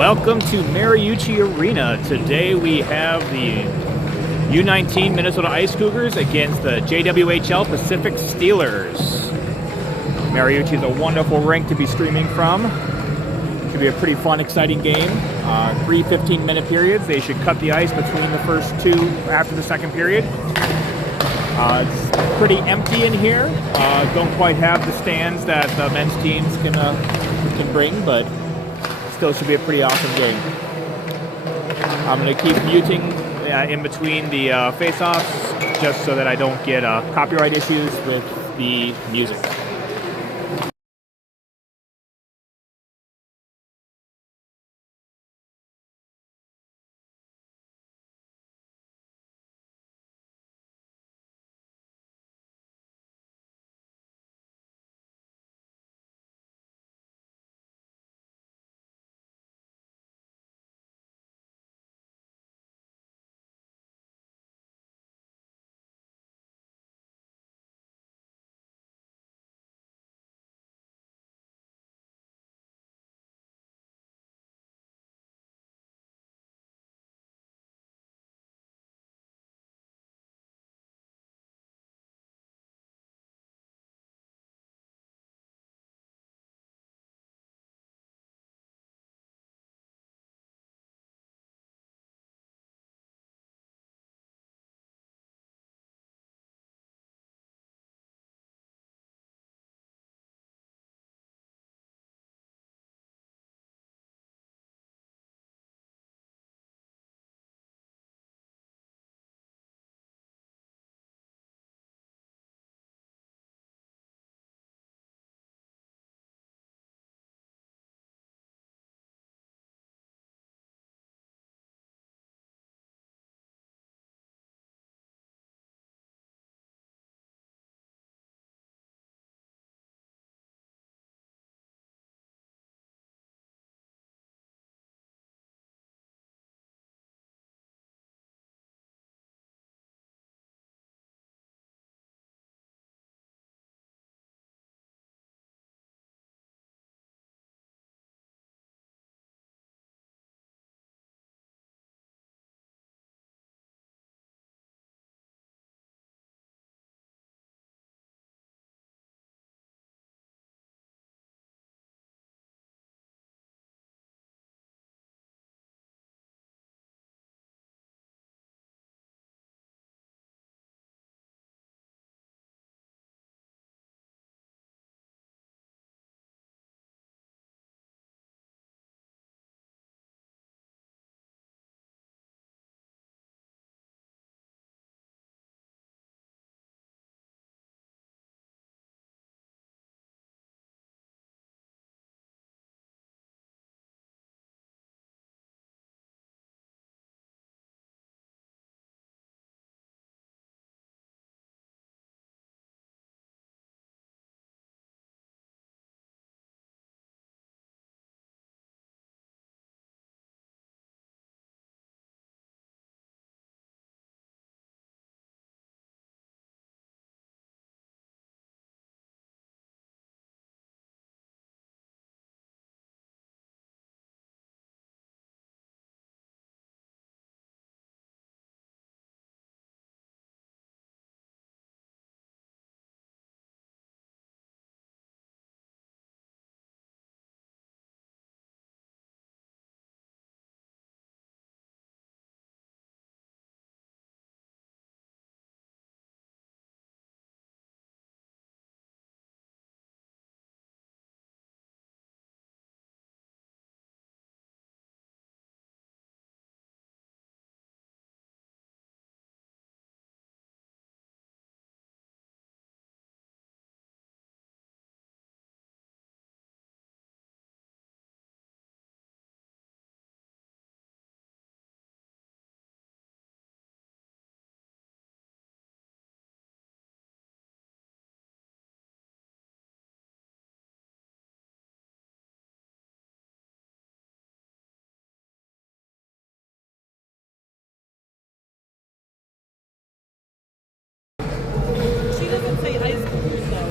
Welcome to Mariucci Arena. Today we have the U19 Minnesota Ice Cougars against the JWHL Pacific Steelers. Mariucci is a wonderful rink to be streaming from. Should be a pretty fun, exciting game. 3 15-minute periods. They should cut the ice between the first two after the second period. It's pretty empty in here. Don't quite have the stands that the men's teams can bring, but still should be a pretty awesome game. I'm going to keep muting in between the face-offs just so that I don't get copyright issues with the music.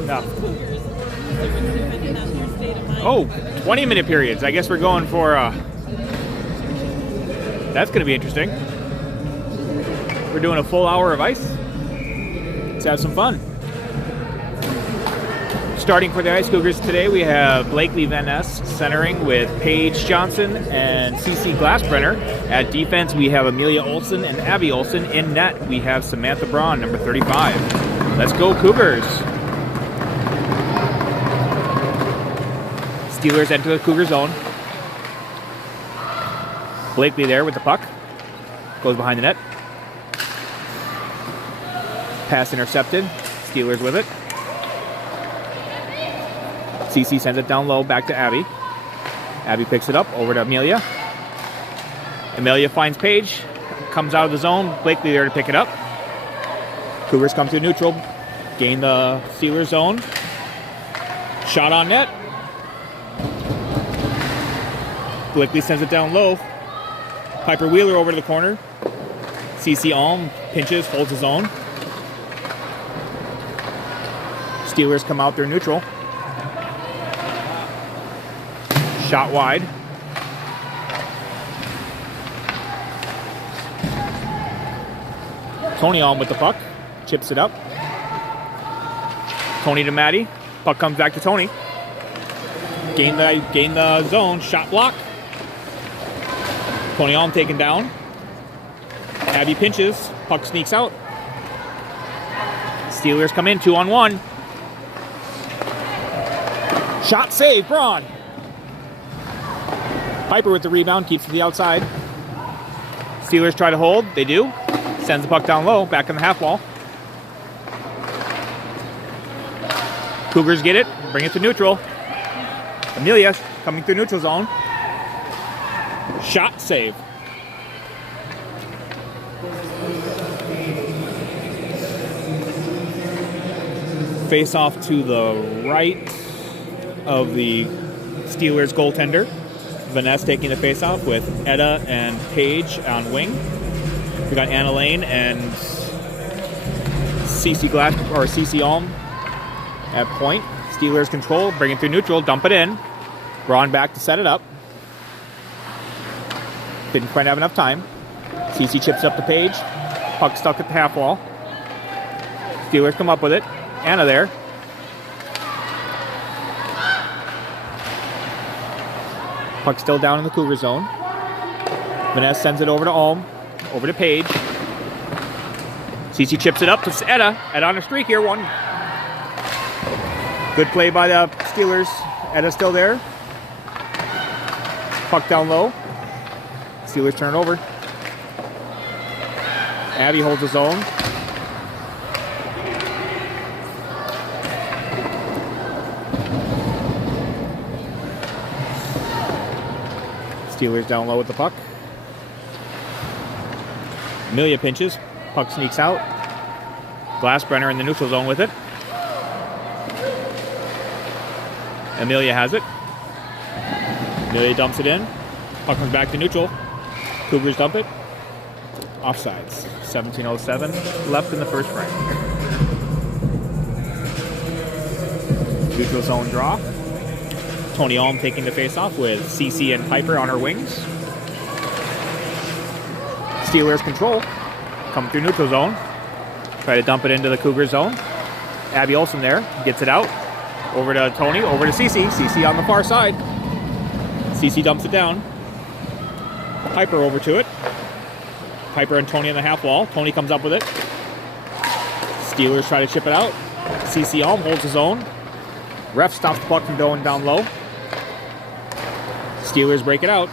No. Oh, 20-minute periods. I guess we're going for That's going to be interesting. We're doing a full hour of ice. Let's have some fun. Starting for the Ice Cougars today, we have Blakely Van Ness centering with Paige Johnson and CC Glassbrenner. At defense, we have Amelia Olson and Abby Olson. In net, we have Samantha Braun, number 35. Let's go, Cougars. Steelers enter the Cougar zone. Blakely there with the puck. Goes behind the net. Pass intercepted. Steelers with it. CC sends it down low, back to Abby. Abby picks it up, over to Amelia. Amelia finds Paige, comes out of the zone. Blakely there to pick it up. Cougars come to neutral, gain the Steelers zone. Shot on net. Blakely sends it down low. Piper Wheeler over to the corner. CC Alm pinches, holds his own. Steelers come out there neutral. Shot wide. Tony on with the puck. Chips it up. Tony to Maddie. Puck comes back to Tony. Gain the zone. Shot block. Tony on taken down. Abby pinches. Puck sneaks out. Steelers come in 2-on-1. Shot save. Braun. Piper with the rebound, keeps to the outside. Steelers try to hold, they do. Sends the puck down low, back in the half wall. Cougars get it, bring it to neutral. Amelia coming through neutral zone. Shot save. Face off to the right of the Steelers goaltender. Vanessa taking the face-off with Etta and Paige on wing. We got Anna Lane and CC Alm at point. Steelers control, bring it through neutral, dump it in. Braun back to set it up. Didn't quite have enough time. CC chips up to Paige. Puck stuck at the half wall. Steelers come up with it. Anna there. Puck still down in the Cougar zone. Vanessa sends it over to Alm. Over to Paige. CC chips it up to Etta. Etta on a streak here. One. Good play by the Steelers. Etta's still there. Puck down low. Steelers turn it over. Abby holds his own. Steelers down low with the puck. Amelia pinches. Puck sneaks out. Glassbrenner in the neutral zone with it. Amelia has it. Amelia dumps it in. Puck comes back to neutral. Cougars dump it. Offsides. 17:07 left in the first frame. Neutral zone draw. Tony Alm taking the face-off with CC and Piper on her wings. Steelers control. Come through neutral zone. Try to dump it into the Cougar zone. Abby Olson there. Gets it out. Over to Tony. Over to CC. CC on the far side. CC dumps it down. Piper over to it. Piper and Tony on the half wall. Tony comes up with it. Steelers try to chip it out. CC Alm holds his own. Ref stops the puck from going down low. Steelers break it out.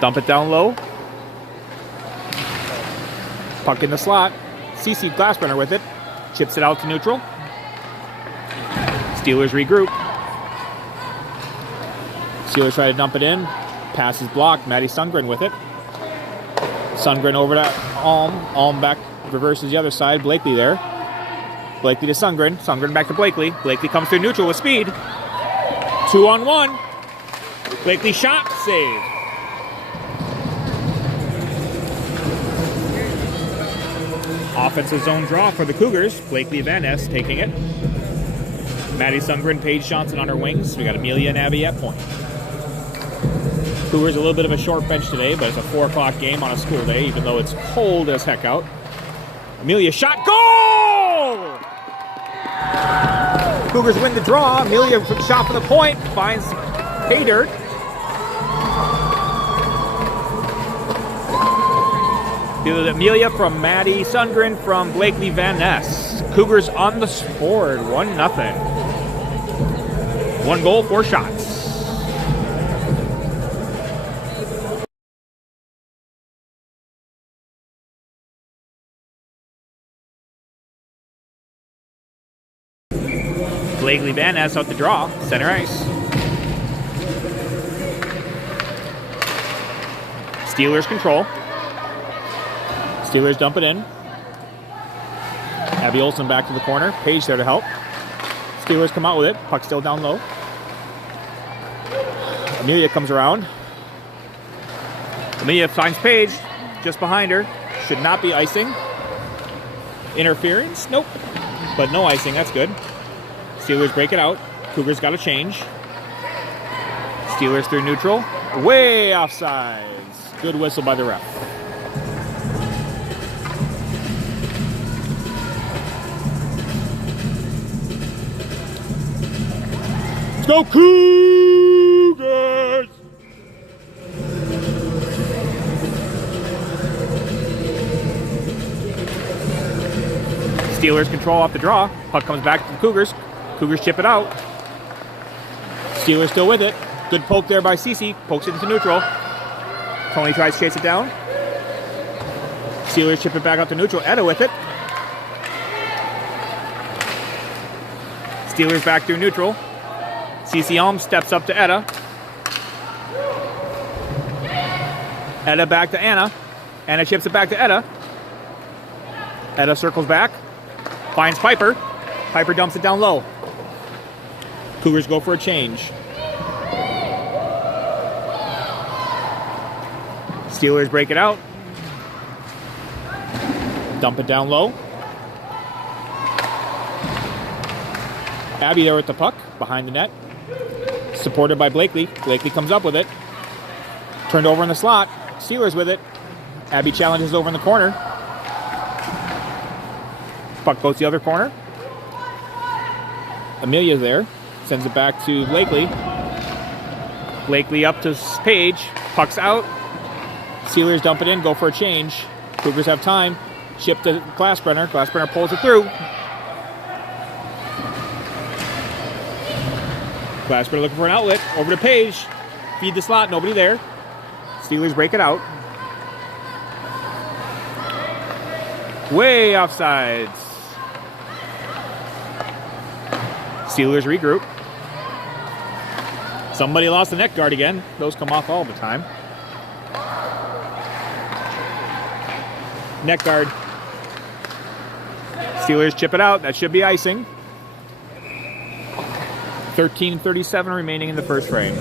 Dump it down low. Puck in the slot. CC Glassbrenner with it. Chips it out to neutral. Steelers regroup. Steelers try to dump it in. Pass is blocked. Maddie Sundgren with it. Sundgren over to Alm. Alm back, reverses the other side. Blakely there. Blakely to Sundgren. Sundgren back to Blakely. Blakely comes through neutral with speed. 2-on-1. Blakely shot. Save. Offensive zone draw for the Cougars. Blakely Van Ness taking it. Maddie Sundgren, Paige Johnson on her wings. We got Amelia and Abby at point. Cougars a little bit of a short bench today, but it's a 4 o'clock game on a school day, even though it's cold as heck out. Amelia shot, goal! Cougars win the draw. Amelia shot for the point, finds pay dirt. Amelia from Maddie Sundgren from Blakely Van Ness. Cougars on the board, 1-0. 1 goal, 4 shots. Blakely Van Ness out the draw, center ice. Steelers control. Steelers dump it in. Abby Olsen back to the corner. Paige there to help. Steelers come out with it. Puck still down low. Amelia comes around. Amelia finds Paige just behind her. Should not be icing. Interference? Nope. But no icing. That's good. Steelers break it out. Cougars got a change. Steelers through neutral. Way offsides. Good whistle by the ref. Let's go Cougars! Steelers control off the draw. Puck comes back to the Cougars. Cougars chip it out. Steelers still with it. Good poke there by Cece. Pokes it into neutral. Tony tries to chase it down. Steelers chip it back out to neutral. Etta with it. Steelers back through neutral. Cece Alm steps up to Etta. Etta back to Anna. Anna chips it back to Etta. Etta circles back. Finds Piper. Piper dumps it down low. Cougars go for a change. Steelers break it out. Dump it down low. Abby there with the puck behind the net. Supported by Blakely. Blakely comes up with it. Turned over in the slot. Steelers with it. Abby challenges over in the corner. Puck goes to the other corner. Amelia there. Sends it back to Blakely. Blakely up to Paige. Puck's out. Steelers dump it in. Go for a change. Cougars have time. Chip to Glassbrenner. Glassbrenner pulls it through. Glassbrenner looking for an outlet. Over to Paige. Feed the slot. Nobody there. Steelers break it out. Way offsides. Steelers regroup. Somebody lost the neck guard again. Those come off all the time. Neck guard. Steelers chip it out. That should be icing. 13:37 remaining in the first frame.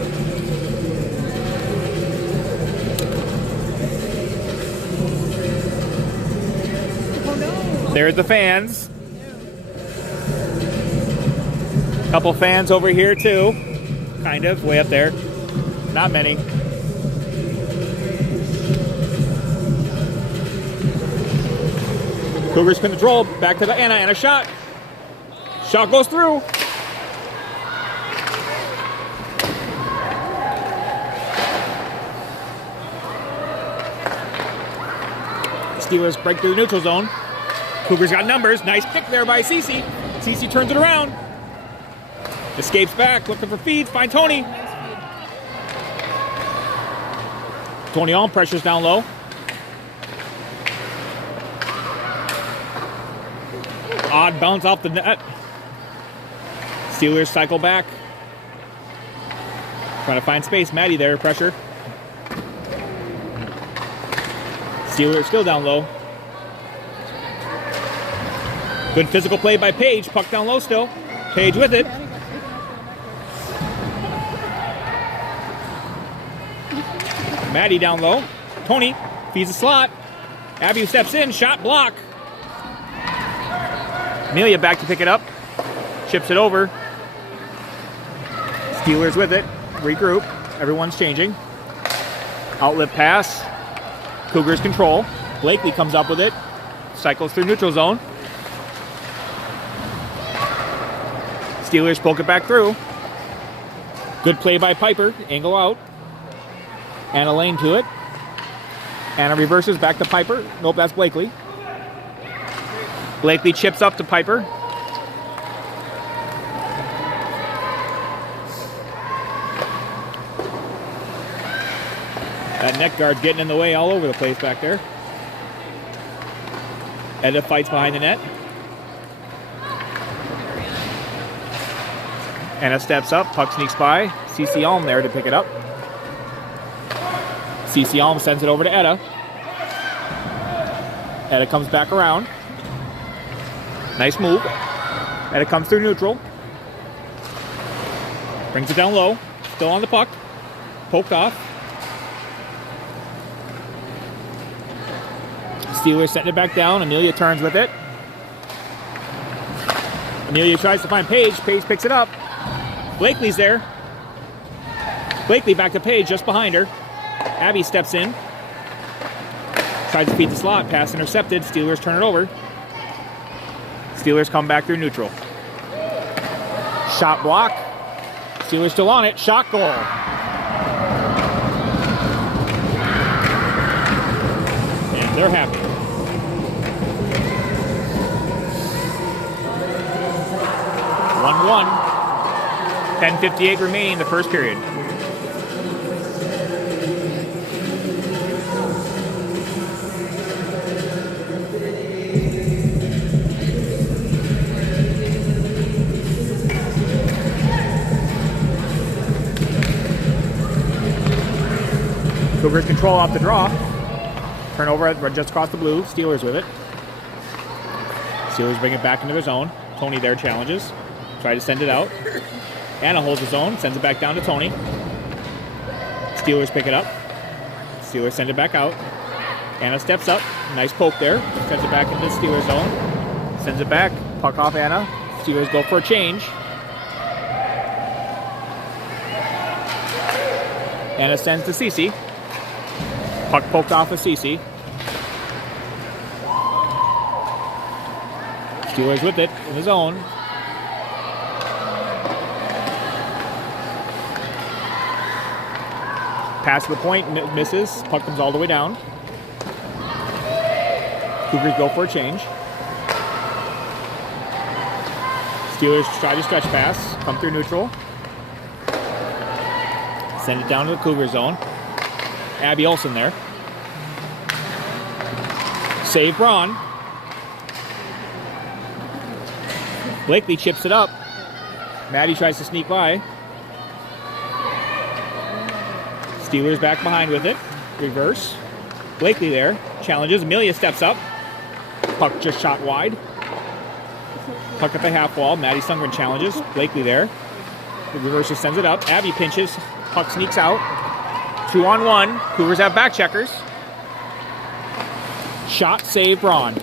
There's the fans. Couple fans over here too. Kind of, way up there. Not many. Cougars control, back to the Anna, and a shot. Shot goes through. Steelers break through the neutral zone. Cougars got numbers. Nice kick there by Cece. Cece turns it around. Escapes back, looking for feeds. Find Tony. Tony Alm pressures down low. Odd bounce off the net. Steelers cycle back. Trying to find space. Maddie there, pressure. Steelers still down low. Good physical play by Paige. Puck down low still. Paige with it. Maddie down low. Tony feeds the slot. Abby steps in. Shot block. Amelia back to pick it up. Chips it over. Steelers with it. Regroup. Everyone's changing. Outlet pass. Cougars control. Blakely comes up with it. Cycles through neutral zone. Steelers poke it back through. Good play by Piper. Angle out. Anna Lane to it. Anna reverses back to Piper. Nope, that's Blakely. Blakely chips up to Piper. That neck guard's getting in the way all over the place back there. Edda fights behind the net. Anna steps up. Puck sneaks by. CC Alm there to pick it up. CC Alm sends it over to Edda. Edda comes back around. Nice move. Edda comes through neutral. Brings it down low. Still on the puck. Poked off. Steelers setting it back down. Amelia turns with it. Amelia tries to find Paige. Paige picks it up. Blakely's there. Blakely back to Paige, just behind her. Abby steps in. Tries to feed the slot. Pass intercepted. Steelers turn it over. Steelers come back through neutral. Shot block. Steelers still on it. Shot goal. And they're happy. 1-1. 10:58 remaining in the first period. Cougars control off the draw. Turnover just across the blue. Steelers with it. Steelers bring it back into their zone. Tony there challenges. Try to send it out. Anna holds his own. Sends it back down to Tony. Steelers pick it up. Steelers send it back out. Anna steps up. Nice poke there. Sends it back into the Steelers zone. Sends it back. Puck off Anna. Steelers go for a change. Anna sends to Cece. Puck poked off of Cece. Steelers with it in his own. Pass to the point, misses. Puck comes all the way down. Cougars go for a change. Steelers try to stretch pass. Come through neutral. Send it down to the Cougar zone. Abby Olsen there. Save Braun. Blakely chips it up. Maddie tries to sneak by. Steelers back behind with it. Reverse. Blakely there. Challenges. Amelia steps up. Puck just shot wide. Puck at the half wall. Maddie Sundgren challenges. Blakely there. The reverse just sends it up. Abby pinches. Puck sneaks out. 2-on-1. Cougars have back checkers. Shot, save, Braun.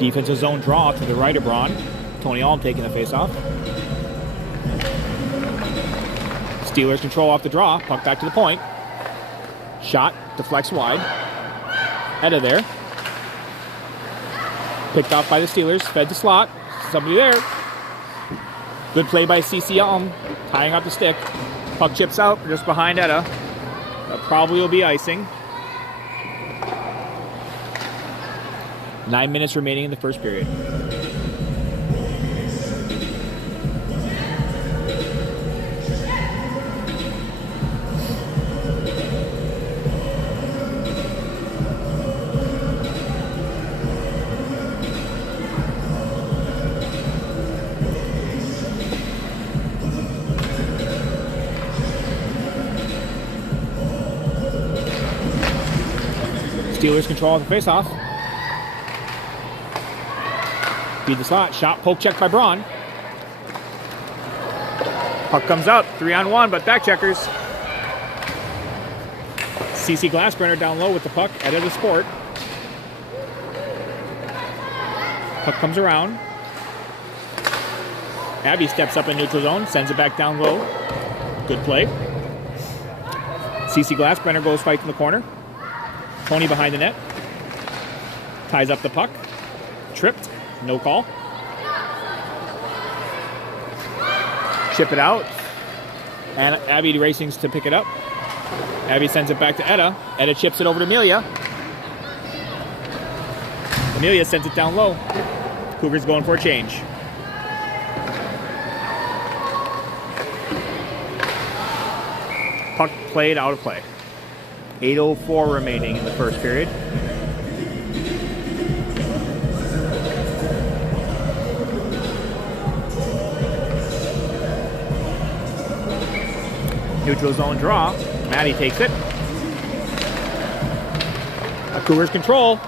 Defensive zone draw to the right of Braun. Tony Alm taking the face-off. Steelers control off the draw. Puck back to the point. Shot, deflects wide. Edda there. Picked off by the Steelers. Fed to slot. Somebody there. Good play by CC Alm. Tying up the stick. Puck chips out just behind Edda. That probably will be icing. 9 minutes remaining in the first period. Steelers control the face-off. Feed the slot. Shot, poke check by Braun. Puck comes out. 3-on-1, but back checkers. CC Glassbrenner down low with the puck, out of the sport. Puck comes around. Abby steps up in neutral zone, sends it back down low. Good play. CC Glassbrenner goes fight in the corner. Tony behind the net. Ties up the puck. Tripped. No call. Chip it out. And Abby racing to pick it up. Abby sends it back to Etta. Etta chips it over to Amelia. Amelia sends it down low. Cougars going for a change. Puck played out of play. 8:04 remaining in the first period. Neutral zone draw. Maddie takes it. Cougars control.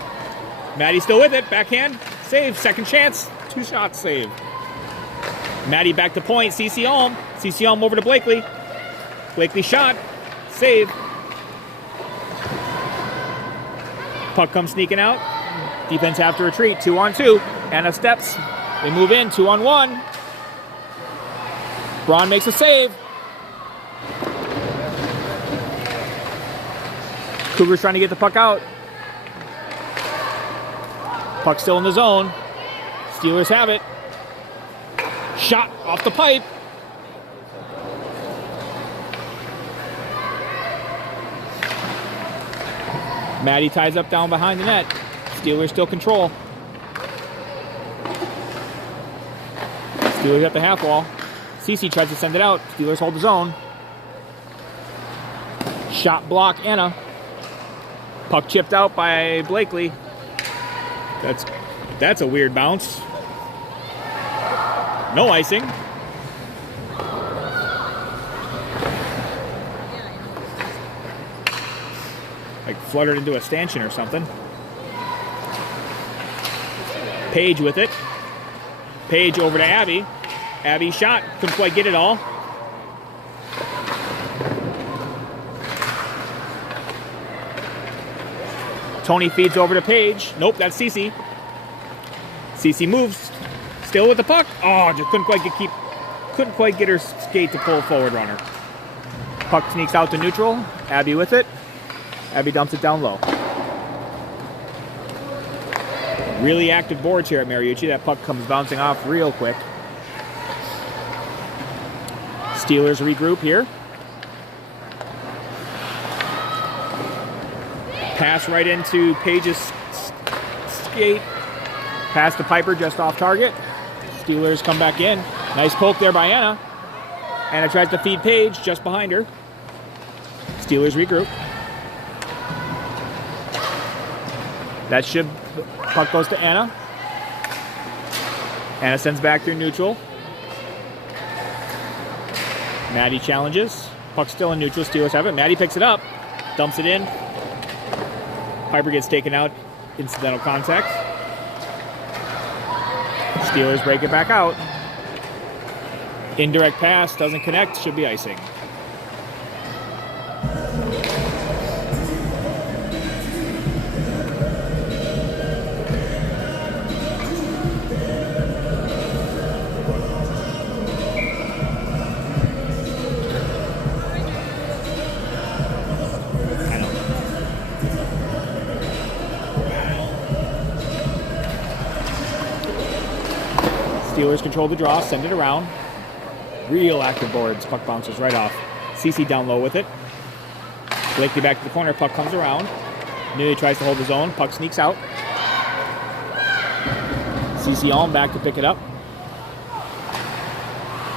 Maddie still with it. Backhand. Save. Second chance. 2 shots save. Maddie back to point. CC Alm. CC Alm over to Blakely. Blakely shot. Save. Puck comes sneaking out. Defense have to retreat. 2-on-2. Anna steps. They move in. 2-on-1. Braun makes a save. Cougars trying to get the puck out. Puck still in the zone. Steelers have it. Shot off the pipe. Maddie ties up down behind the net. Steelers still control. Steelers at the half wall. CC tries to send it out. Steelers hold the zone. Shot block Anna. Puck chipped out by Blakely. That's a weird bounce. No icing. Like fluttered into a stanchion or something. Page with it. Page over to Abby. Abby shot. Couldn't quite get it all. Tony feeds over to Page. Nope, that's Cece. Cece moves. Still with the puck. Oh, just couldn't quite get her skate to pull forward runner. Puck sneaks out to neutral. Abby with it. Abby dumps it down low. Really active boards here at Mariucci. That puck comes bouncing off real quick. Steelers regroup here. Pass right into Page's skate. Pass to Piper just off target. Steelers come back in. Nice poke there by Anna. Anna tries to feed Page just behind her. Steelers regroup. That should... Puck goes to Anna. Anna sends back through neutral. Maddie challenges. Puck still in neutral. Steelers have it. Maddie picks it up. Dumps it in. Piper gets taken out. Incidental contact. Steelers break it back out. Indirect pass. Doesn't connect. Should be icing. Steelers control the draw, send it around. Real active boards. Puck bounces right off. CC down low with it. Blakely back to the corner. Puck comes around. Nearly tries to hold his own. Puck sneaks out. CC on back to pick it up.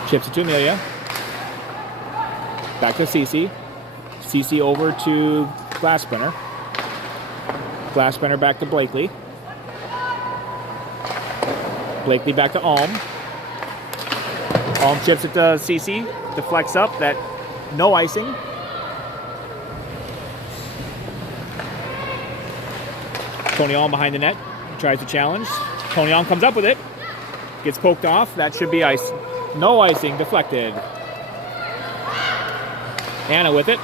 Chips it to Amelia. Back to CC. CC over to Glassbrenner. Glassbrenner back to Blakely. Blakely back to Alm. Alm chips it to CC. Deflects up. That no icing. Tony Alm behind the net. Tries to challenge. Tony Alm comes up with it. Gets poked off. That should be ice. No icing. Deflected. Anna with it.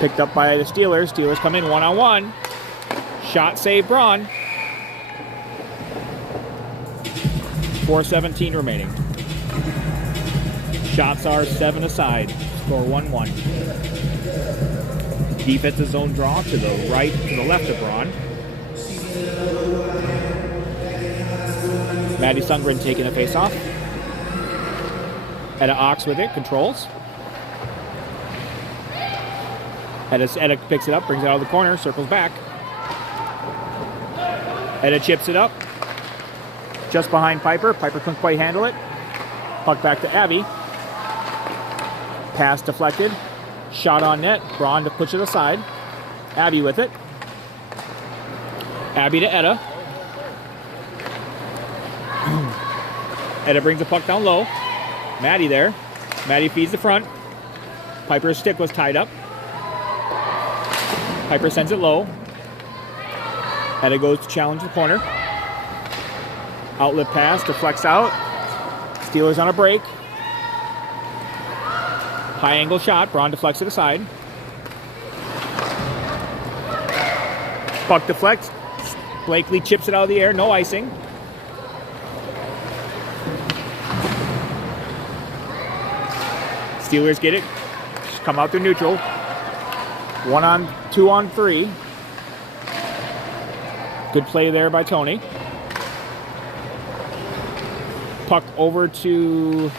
Picked up by the Steelers. Steelers come in one-on-one. Shot save Braun. 4:17 remaining. Shots are 7 aside. Score 1-1. Defensive zone draw to the right, to the left of Braun. Maddie Sundgren taking a face-off. Edda Ox with it, controls. Edda picks it up, brings it out of the corner, circles back. Edda chips it up. Just behind Piper. Piper couldn't quite handle it. Puck back to Abby. Pass deflected. Shot on net. Braun to push it aside. Abby with it. Abby to Edda. Edda brings the puck down low. Maddie there. Maddie feeds the front. Piper's stick was tied up. Piper sends it low. Edda goes to challenge the corner. Outlet pass, deflects out. Steelers on a break. High angle shot. Braun deflects it aside. Puck deflects. Blakely chips it out of the air. No icing. Steelers get it. Come out through neutral. 2-on-3. Good play there by Tony. Puck over to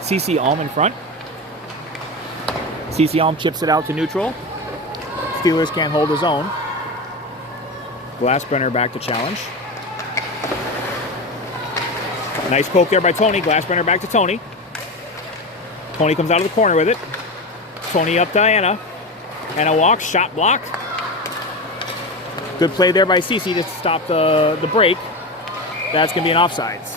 CC Alm in front. CC Alm chips it out to neutral. Steelers can't hold his own. Glassbrenner back to challenge. Nice poke there by Tony. Glassbrenner back to Tony. Tony comes out of the corner with it. Tony up to Anna. Anna walks, shot blocked. Good play there by CC to stop the break. That's going to be an offsides.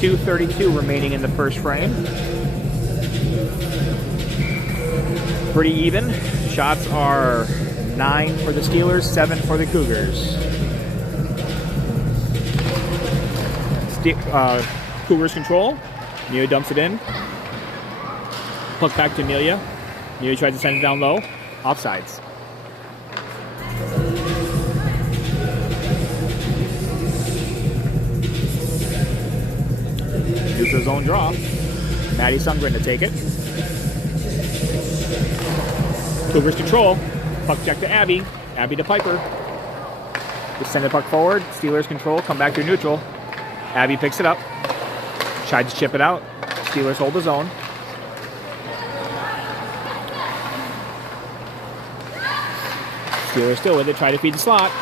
2:32 remaining in the first frame. Pretty even. Shots are 9 for the Steelers, 7 for the Cougars. Cougars control. Amelia dumps it in. Puck back to Amelia. Amelia tries to send it down low. Offsides. Neutral zone draw. Maddie Sundgren to take it. Cougars control. Puck check to Abby. Abby to Piper. Just send the puck forward. Steelers control. Come back to neutral. Abby picks it up. Tried to chip it out. Steelers hold the zone. Steelers still with it. Try to feed the slot.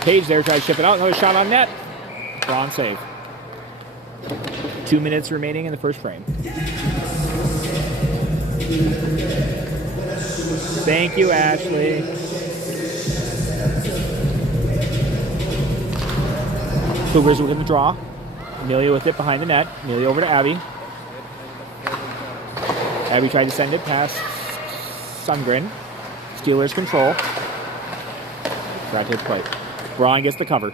Page there. Try to chip it out. Another shot on net. Braun save. 2 minutes remaining in the first frame. Thank you, Ashley. Cougars within the draw. Amelia with it behind the net. Amelia over to Abby. Abby tried to send it past Sundgren. Steelers control. Tried to hit plate. Braun gets the cover.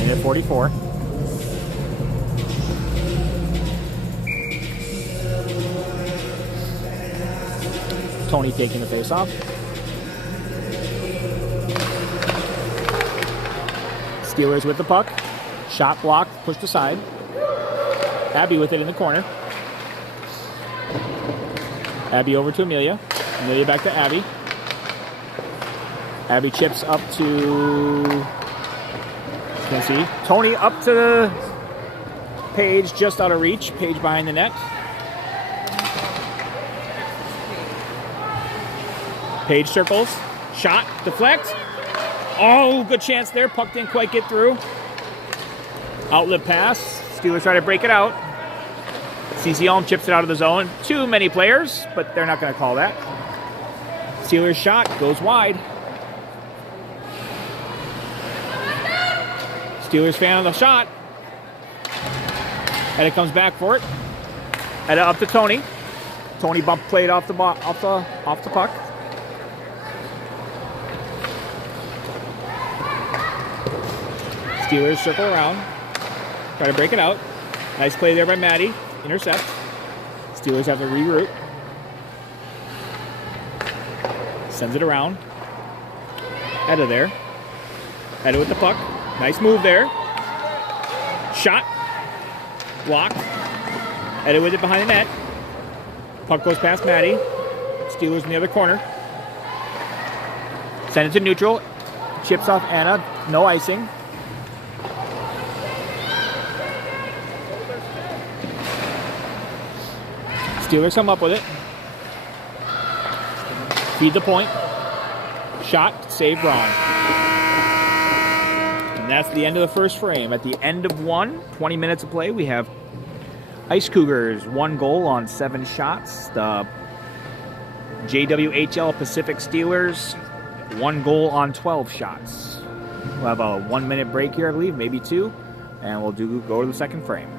Minute 44. Tony taking the face-off. Steelers with the puck. Shot blocked, pushed aside. Abby with it in the corner. Abby over to Amelia. Amelia back to Abby. Abby chips up to... Can't see. Tony up to the Page, just out of reach. Page behind the net. Page circles. Shot. Deflect. Oh, good chance there. Puck didn't quite get through. Outlet pass. Steelers try to break it out. CC Alm chips it out of the zone. Too many players, but they're not going to call that. Steelers shot goes wide. Steelers fan on the shot. And it comes back for it. And up to Tony. Tony bump played off the puck. Steelers circle around. Try to break it out. Nice play there by Maddie. Intercept. Steelers have to reroute. Sends it around. Etta there. Etta with the puck. Nice move there. Shot. Blocked. Etta with it behind the net. Puck goes past Maddie. Steelers in the other corner. Send it to neutral. Chips off Anna. No icing. Steelers come up with it. Feed the point. Shot. Save Braun. And that's the end of the first frame. At the end of 20 minutes of play, we have Ice Cougars 1 goal on 7 shots. The JWHL Pacific Steelers 1 goal on 12 shots. We'll have a 1-minute break here, I believe, maybe 2, and we'll go to the second frame.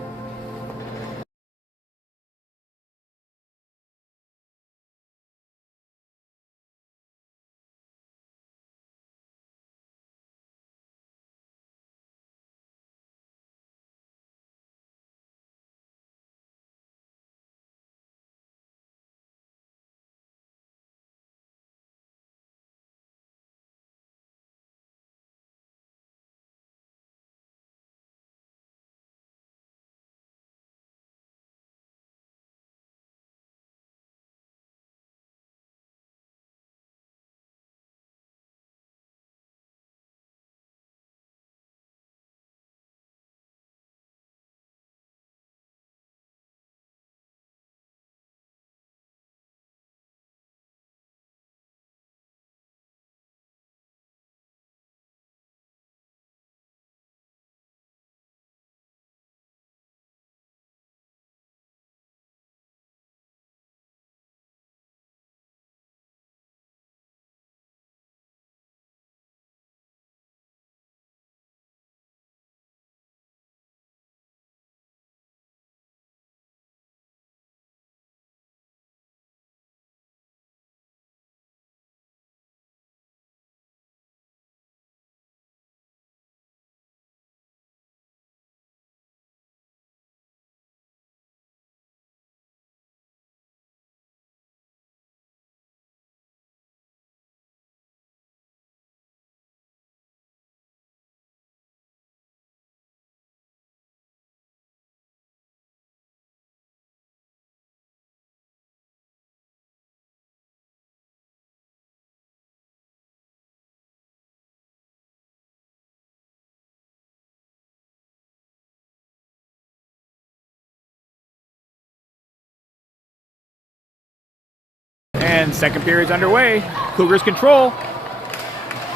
And second period's underway. Cougars control.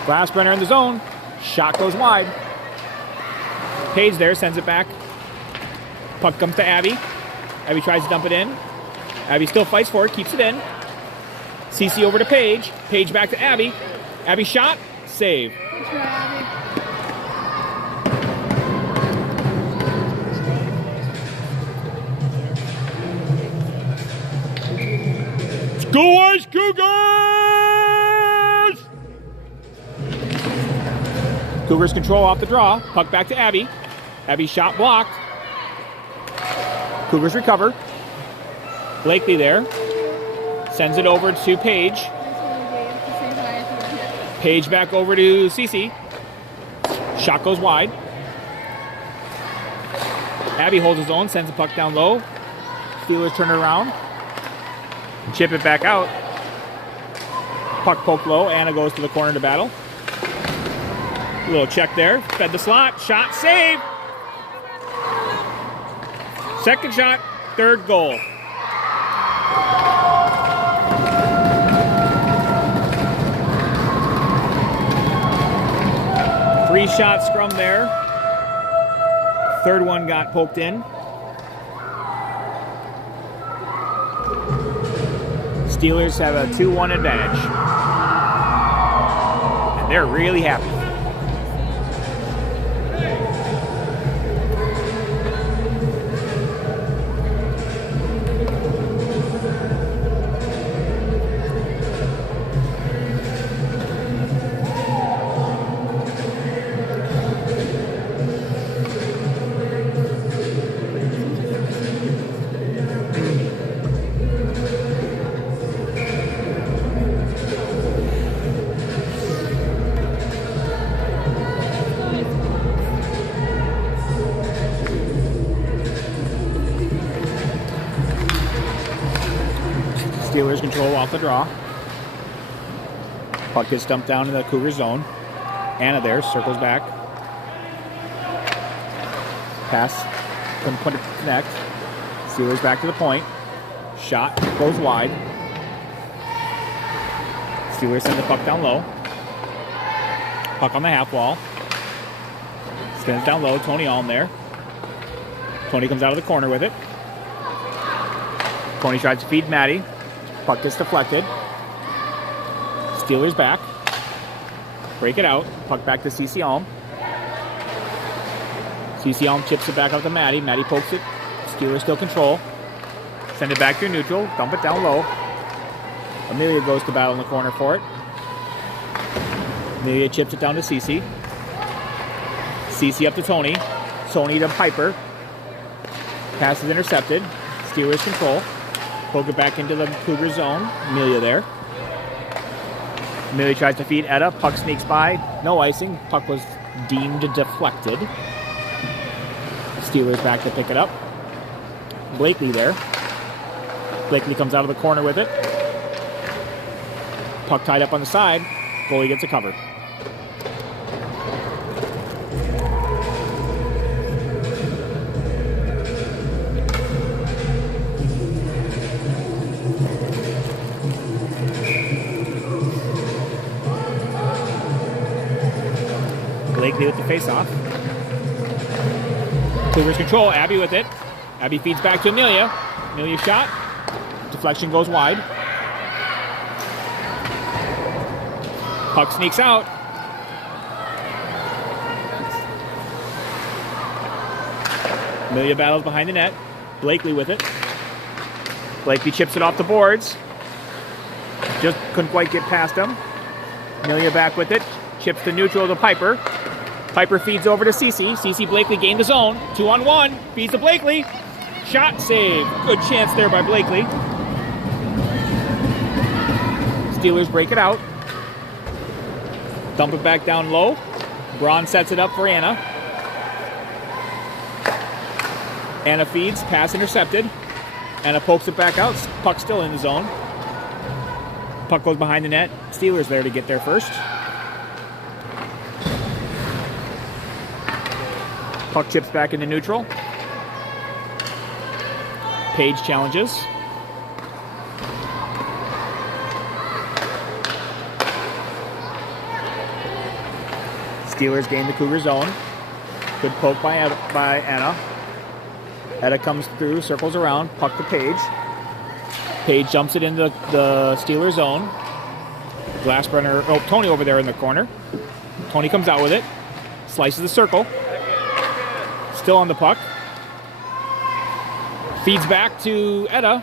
Glassbrenner in the zone. Shot goes wide. Page there, sends it back. Puck comes to Abby. Abby tries to dump it in. Abby still fights for it, keeps it in. CC over to Page. Page back to Abby. Abby shot, save. Go Ice Cougars! Cougars control off the draw. Puck back to Abby. Abby shot blocked. Cougars recover. Blakely there. Sends it over to Page. Page back over to Cece. Shot goes wide. Abby holds his own, sends the puck down low. Steelers turn it around. Chip it back out. Puck poked low. Anna goes to the corner to battle. A little check there. Fed the slot. Shot. Save. Second shot. Third goal. Three-shot scrum there. Third one got poked in. Steelers have a 2-1 advantage. And they're really happy. Steelers control off the draw. Puck gets dumped down in the Cougar zone. Anna there, circles back. Pass, couldn't put it connect. Steelers back to the point. Shot goes wide. Steelers send the puck down low. Puck on the half wall. Spins down low. Tony Alm there. Tony comes out of the corner with it. Tony tries to feed Maddie. Puck gets deflected. Steelers back. Break it out. Puck back to CC Alm. CC Alm chips it back up to Maddie. Maddie pokes it. Steelers still control. Send it back to neutral. Dump it down low. Amelia goes to battle in the corner for it. Amelia chips it down to CC. CC up to Tony. Tony to Piper. Pass is intercepted. Steelers control. Poke it back into the Cougar zone. Amelia there. Amelia tries to feed Etta. Puck sneaks by. No icing. Puck was deemed deflected. Steelers back to pick it up. Blakely there. Blakely comes out of the corner with it. Puck tied up on the side. Goalie gets a cover. Blakely with the face-off. Cougars control. Abby with it. Abby feeds back to Amelia. Amelia shot. Deflection goes wide. Puck sneaks out. Amelia battles behind the net. Blakely with it. Blakely chips it off the boards. Just couldn't quite get past him. Amelia back with it. Chips to neutral to Piper. Piper feeds over to Cece. Cece Blakely gained the zone. 2-on-1. Feeds to Blakely. Shot save. Good chance there by Blakely. Steelers break it out. Dump it back down low. Braun sets it up for Anna. Anna feeds. Pass intercepted. Anna pokes it back out. Puck still in the zone. Puck goes behind the net. Steelers there to get there first. Puck chips back into neutral. Page challenges. Steelers gain the Cougar zone. Good poke by Anna. Etta comes through, circles around, puck to Page. Page jumps it into the Steelers zone. Glassbrenner, Tony over there in the corner. Tony comes out with it. Slices the circle. Still on the puck. Feeds back to Etta.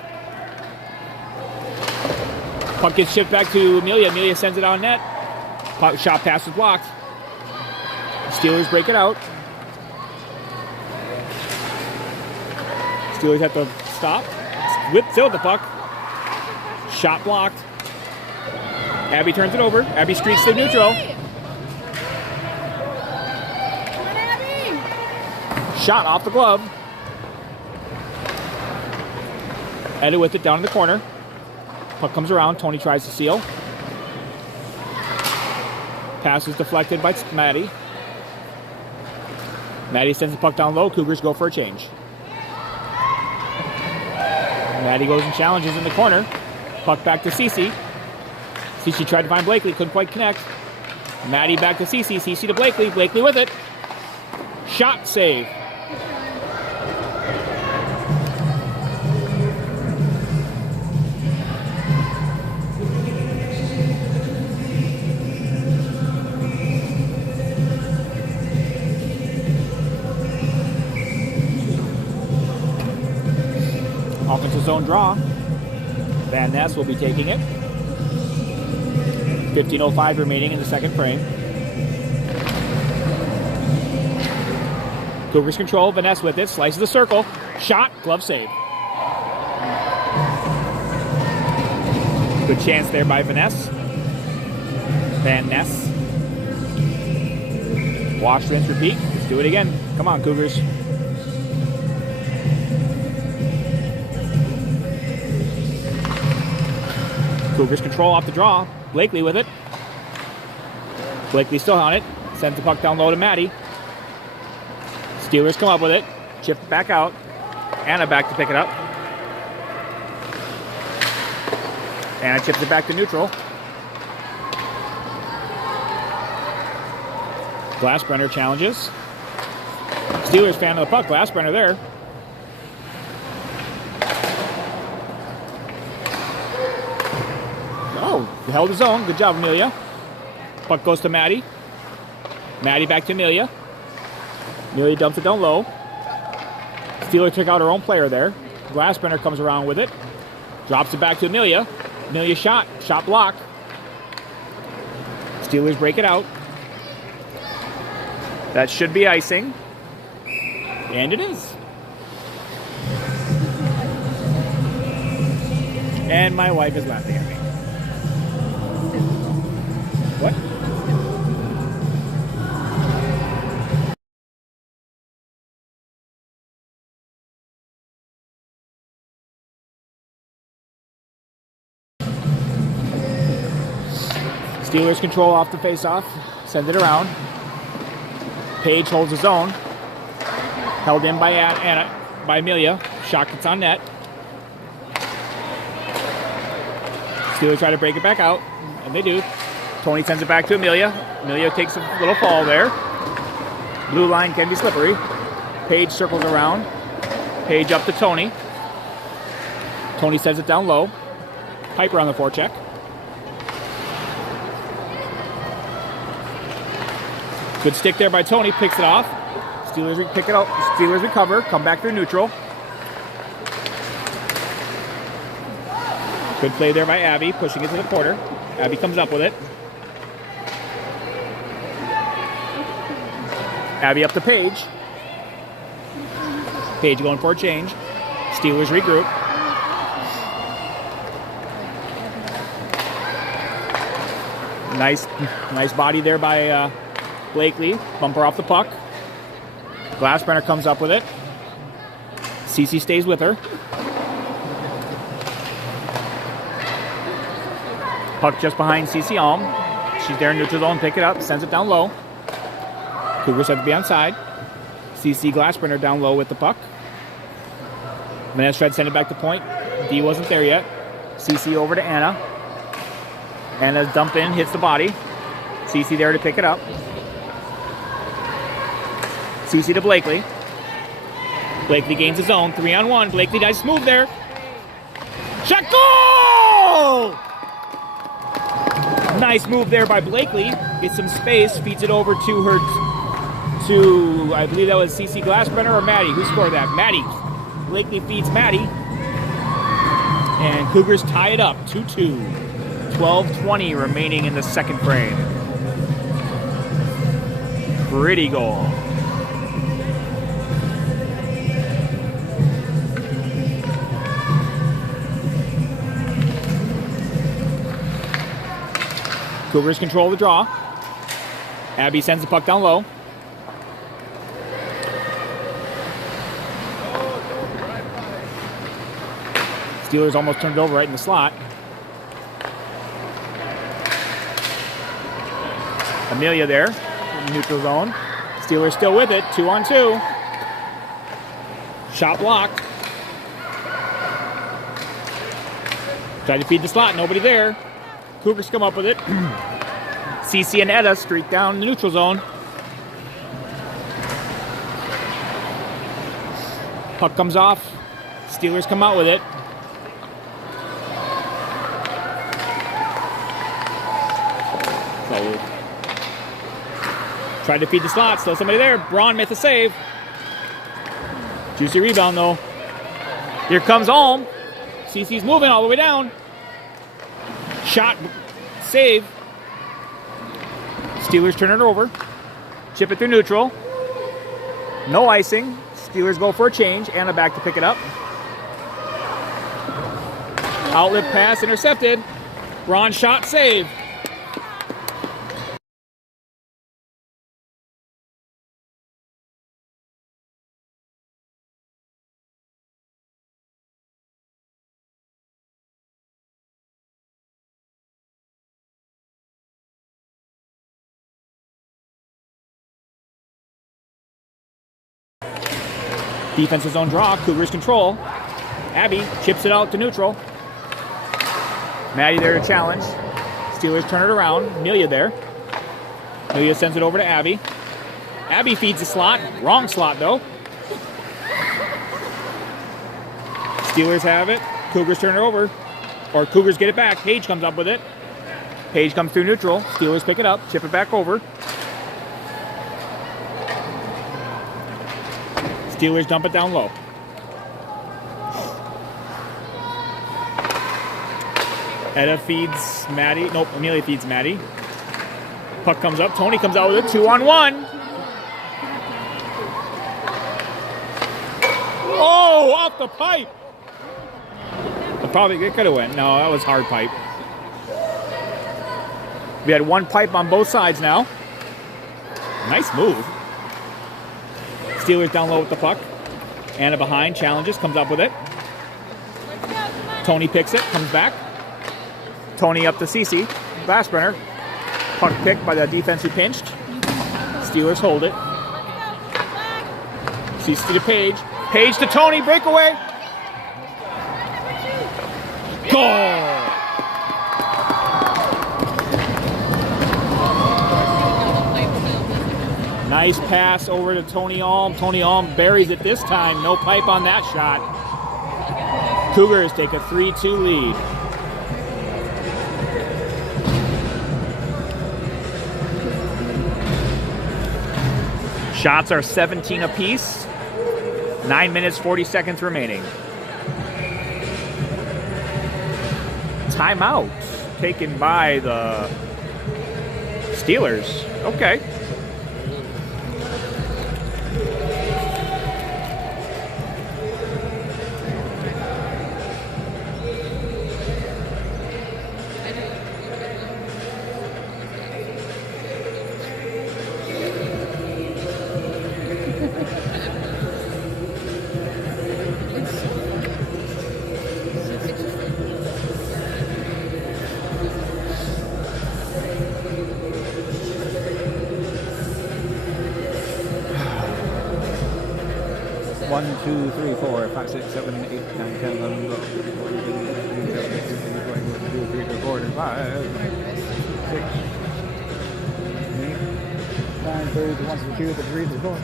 Puck gets shipped back to Amelia. Amelia sends it on net. Shot pass is blocked. Steelers break it out. Steelers have to stop. Whip still the puck. Shot blocked. Abby turns it over. Abby streaks to neutral. Shot off the glove. Etta with it down in the corner. Puck comes around. Tony tries to seal. Pass is deflected by Maddie. Maddie sends the puck down low. Cougars go for a change. Maddie goes and challenges in the corner. Puck back to Cece. Cece tried to find Blakely. Couldn't quite connect. Maddie back to Cece. Cece to Blakely. Blakely with it. Shot save. Offensive zone draw. Van Ness will be taking it. 15:05 remaining in the second frame. Cougars control. Van Ness with it. Slices the circle. Shot. Glove save. Good chance there by Van Ness. Wash, rinse, repeat. Let's do it again. Come on, Cougars. Cougars control off the draw. Blakely with it. Blakely still on it. Sends the puck down low to Maddie. Steelers come up with it. Chip back out. Anna back to pick it up. Anna chips it back to neutral. Glassbrenner challenges. Steelers fan of the puck. Glassbrenner there. Oh, held his own. Good job, Amelia. Puck goes to Maddie. Maddie back to Amelia. Amelia dumps it down low. Steelers took out her own player there. Glassbrenner comes around with it. Drops it back to Amelia. Amelia shot. Shot block. Steelers break it out. That should be icing. And it is. And my wife is laughing at me. What? Steelers control off the face-off. Send it around. Page holds his own. Held in by Anna, by Amelia. Shot gets on net. Steelers try to break it back out, and they do. Tony sends it back to Amelia. Amelia takes a little fall there. Blue line can be slippery. Page circles around. Page up to Tony. Tony sends it down low. Piper on the forecheck. Good stick there by Tony. Picks it off. Steelers pick it up. Steelers recover. Come back through neutral. Good play there by Abby. Pushing it to the corner. Abby comes up with it. Abby up to Page. Page going for a change. Steelers regroup. Nice body there by Blakely. Bumper off the puck. Glassbrenner comes up with it. Cece stays with her. Puck just behind Cece Alm. She's there in neutral zone. Pick it up. Sends it down low. Cougars have to be on side. Cece Glassbrenner down low with the puck. Vanessa tried to send it back to point. D wasn't there yet. Cece over to Anna. Anna's dump in. Hits the body. Cece there to pick it up. Cece to Blakely. Blakely gains his own. 3-on-1. Blakely nice move there. Shot goal! Nice move there by Blakely. Gets some space. Feeds it over to her. I believe that was Cece Glassbrenner or Maddie. Who scored that? Maddie. Blakely feeds Maddie. And Cougars tie it up. 2-2. 12:20 remaining in the second frame. Pretty goal. Cougars control the draw. Abby sends the puck down low. Steelers almost turned it over right in the slot. Amelia there, in neutral zone. Steelers still with it, 2-on-2. Shot blocked. Tried to feed the slot, nobody there. Cougars come up with it. Cece and Etta streak down the neutral zone. Puck comes off. Steelers come out with it. So, tried to feed the slot. Still somebody there. Braun made the save. Juicy rebound though. Here comes Ulm. Cece's moving all the way down. Shot, save. Steelers turn it over. Chip it through neutral. No icing. Steelers go for a change. Anna back to pick it up. Outlet pass intercepted. Braun shot, save. Defensive zone draw. Cougars control. Abby chips it out to neutral. Maddie there to challenge. Steelers turn it around. Amelia there. Amelia sends it over to Abby. Abby feeds the slot. Wrong slot, though. Steelers have it. Cougars turn it over. Or Cougars get it back. Paige comes up with it. Paige comes through neutral. Steelers pick it up. Chip it back over. Steelers dump it down low. Etta feeds Maddie. Nope, Amelia feeds Maddie. Puck comes up. Tony comes out with it. 2-on-1. Oh, off the pipe. It could have went. No, that was hard pipe. We had one pipe on both sides now. Nice move. Steelers down low with the puck. Anna behind, challenges, comes up with it. Tony picks it, comes back. Tony up to Cece. Glassbrenner. Puck picked by the defense who pinched. Steelers hold it. Cece to Paige. Paige to Tony, breakaway. Goal! Nice pass over to Tony Alm. Tony Alm buries it this time. No pipe on that shot. Cougars take a 3-2 lead. Shots are 17 apiece. 9 minutes, 40 seconds remaining. Timeout taken by the Steelers. Okay. One, two, three, four, 5, 6, 7, 8, 9, 10, 11, 12, 13, 14, 15, 16, 17, 18, 19, 20, 21, 22, 23, 24, 25, 6, 8, 9, 30, 1, 2, 3, 4.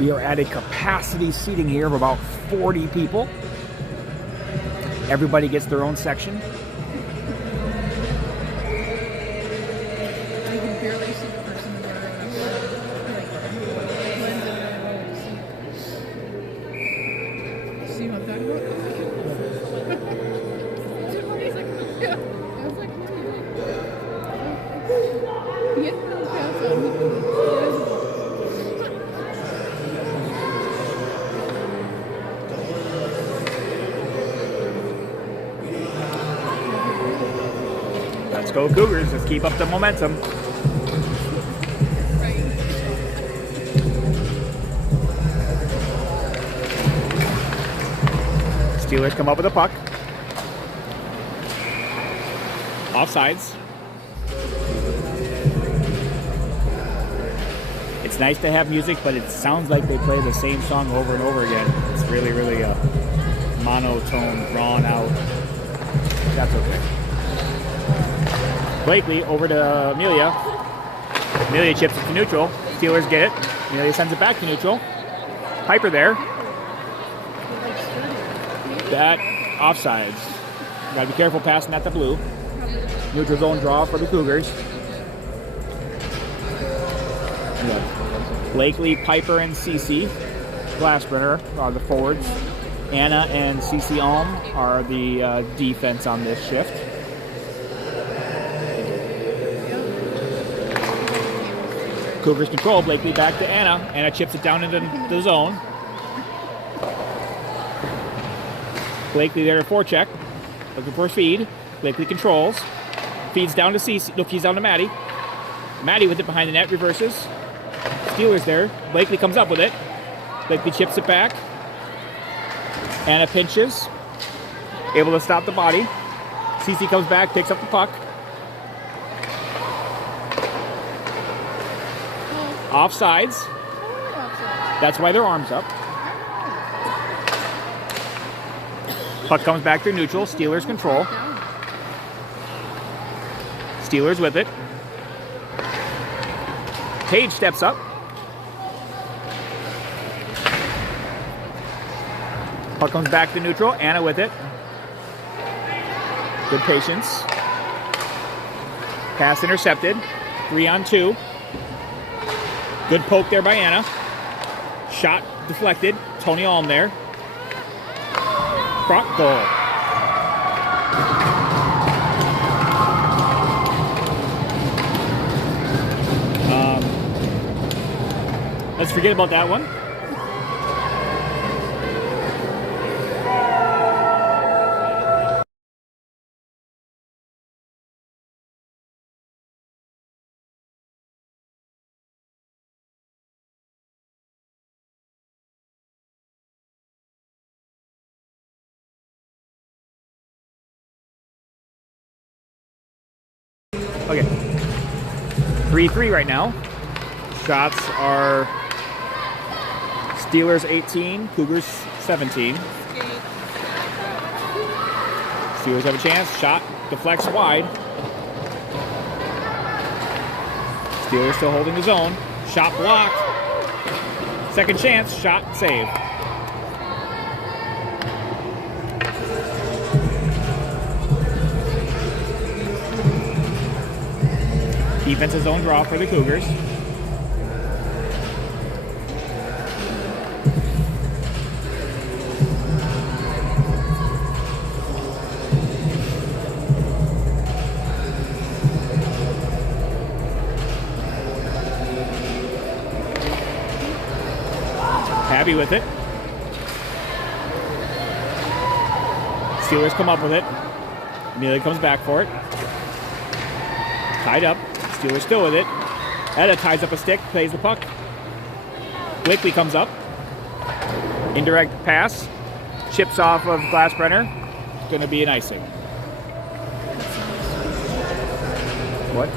We are at a capacity seating here of about 40 people. Everybody gets their own section. Let's go Cougars. Let's keep up the momentum. Steelers come up with a puck. Offsides. It's nice to have music, but it sounds like they play the same song over and over again. It's really, really monotone, drawn out. That's okay. Blakely over to Amelia. Amelia chips it to neutral. Steelers get it. Amelia sends it back to neutral. Piper there. That offsides. Gotta be careful passing that to blue. Neutral zone draw for the Cougars. Blakely, Piper, and Cece. Glassbrenner are the forwards. Anna and Cece Alm are the defense on this shift. Cougars control. Blakely back to Anna. Anna chips it down into the zone. Blakely there to forecheck. Looking for a feed. Blakely controls. Feeds down to Cece. No, feeds down to Maddie. Maddie with it behind the net. Reverses. Steelers there. Blakely comes up with it. Blakely chips it back. Anna pinches. Able to stop the body. Cece comes back. Picks up the puck. Offsides. That's why their arm's up. Puck comes back through neutral. Steelers control. Steelers with it. Page steps up. Puck comes back to neutral. Anna with it. Good patience. Pass intercepted. 3-on-2. Good poke there by Anna. Shot deflected. Tony Alm there. Front goal. Let's forget about that one. Okay. 3-3 right now. Shots are Steelers 18, Cougars 17. Steelers have a chance. Shot deflects wide. Steelers still holding the zone. Shot blocked. Second chance. Shot saved. Defensive zone draw for the Cougars. Abby with it. Steelers come up with it. Amelia comes back for it. Tied up. Steelers still with it. Etta ties up a stick, plays the puck. Blakely comes up. Indirect pass. Chips off of Glassbrenner. Going to be an icing. What?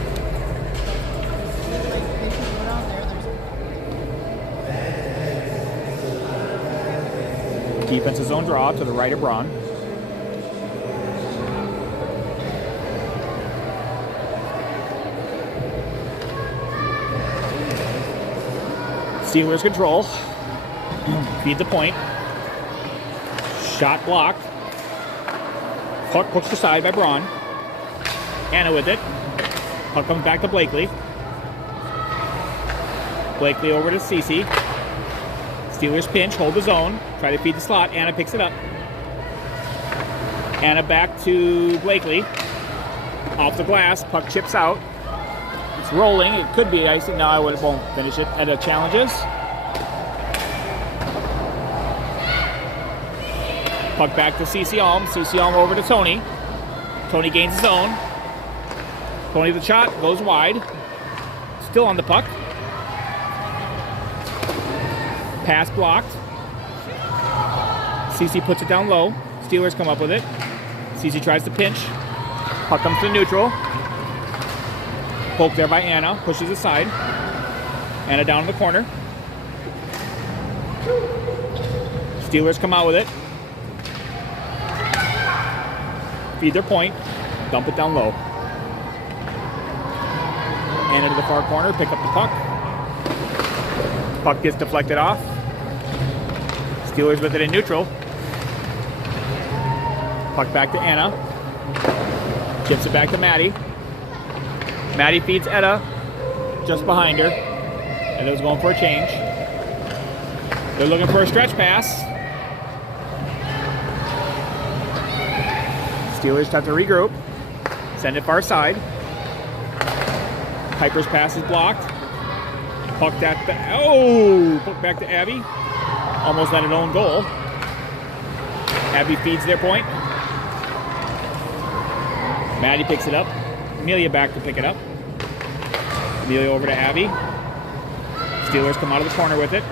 Defensive zone draw to the right of Braun. Steelers control. Feed the point. Shot blocked. Puck pushed aside by Braun. Anna with it. Puck comes back to Blakely. Blakely over to Cece. Steelers pinch, hold the zone. Try to feed the slot. Anna picks it up. Anna back to Blakely. Off the glass. Puck chips out. It's rolling. It could be icing. No, I won't finish it. Etta challenges. Puck back to CC Alm. CC Alm over to Tony. Tony gains his own. Tony the shot. Goes wide. Still on the puck. Pass blocked. CC puts it down low. Steelers come up with it. CC tries to pinch. Puck comes to neutral. Poke there by Anna. Pushes aside. Anna down in the corner. Steelers come out with it. Feed their point. Dump it down low. Anna to the far corner. Pick up the puck. Puck gets deflected off. Steelers with it in neutral. Puck back to Anna. Chips it back to Maddie. Maddie feeds Etta just behind her. Etta's going for a change. They're looking for a stretch pass. Steelers have to regroup. Send it far side. Piper's pass is blocked. Puck back to Abby. Almost let it own goal. Abby feeds their point. Maddie picks it up. Amelia back to pick it up. Amelia over to Abby. Steelers come out of the corner with it.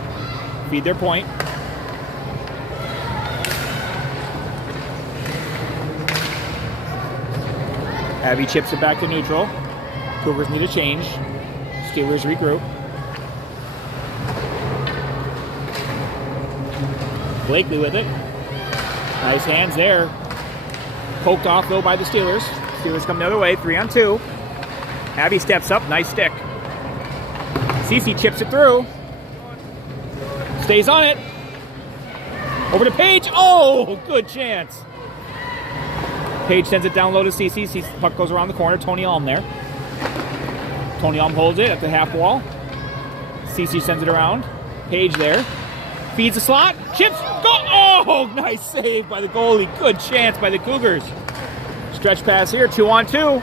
Feed their point. Abby chips it back to neutral. Cougars need a change. Steelers regroup. Blakely with it. Nice hands there. Poked off though by the Steelers. Steelers come the other way, 3-on-2. Abby steps up, nice stick. Cece chips it through. Stays on it. Over to Paige. Oh, good chance. Paige sends it down low to Cece. Puck goes around the corner. Tony Alm there. Tony Alm holds it at the half wall. Cece sends it around. Paige there. Feeds the slot. Chips. Go. Oh, nice save by the goalie. Good chance by the Cougars. Stretch pass here. 2-on-2.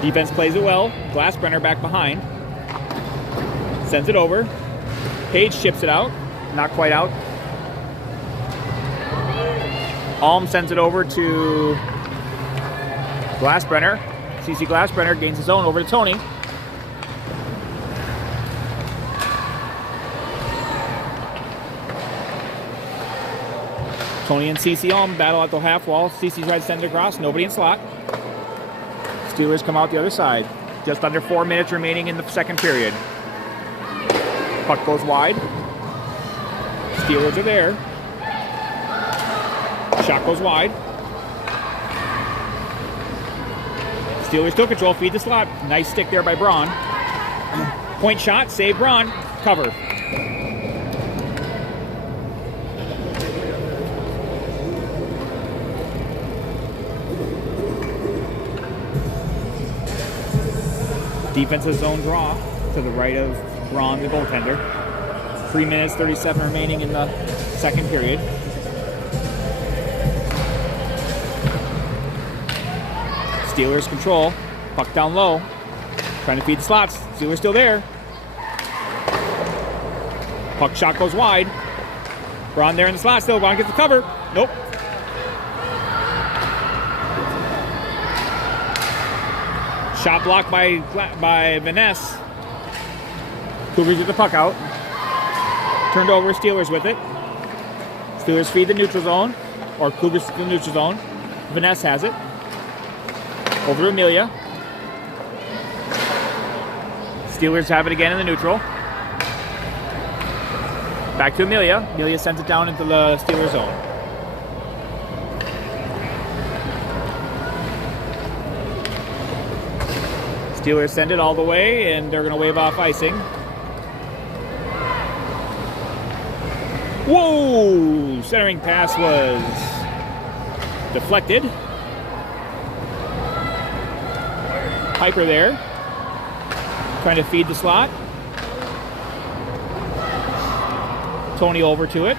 Defense plays it well. Glassbrenner back behind. Sends it over. Paige chips it out. Not quite out. Alm sends it over to Glassbrenner. CC Glassbrenner gains his own over to Tony. Tony and CC Alm battle at the half wall. CC tries to send it across. Nobody in slot. Steelers come out the other side. Just under 4 minutes remaining in the second period. Puck goes wide. Steelers are there. Shot goes wide. Steelers still control, feed the slot. Nice stick there by Braun. Point shot, save Braun. Cover. Defensive zone draw to the right of Braun, the goaltender. 3 minutes, 37 remaining in the second period. Steelers control. Puck down low. Trying to feed the slots. Steelers still there. Puck shot goes wide. Braun there in the slot still. Braun gets the cover. Nope. Shot blocked by Vanessa. Cougars get the puck out. Turned over. Steelers with it. Steelers feed the neutral zone. Or Cougars the neutral zone. Vanessa has it. Over to Amelia. Steelers have it again in the neutral. Back to Amelia. Amelia sends it down into the Steelers zone. Steelers send it all the way, and they're going to wave off icing. Whoa! Centering pass was deflected. Piper there, trying to feed the slot. Tony over to it.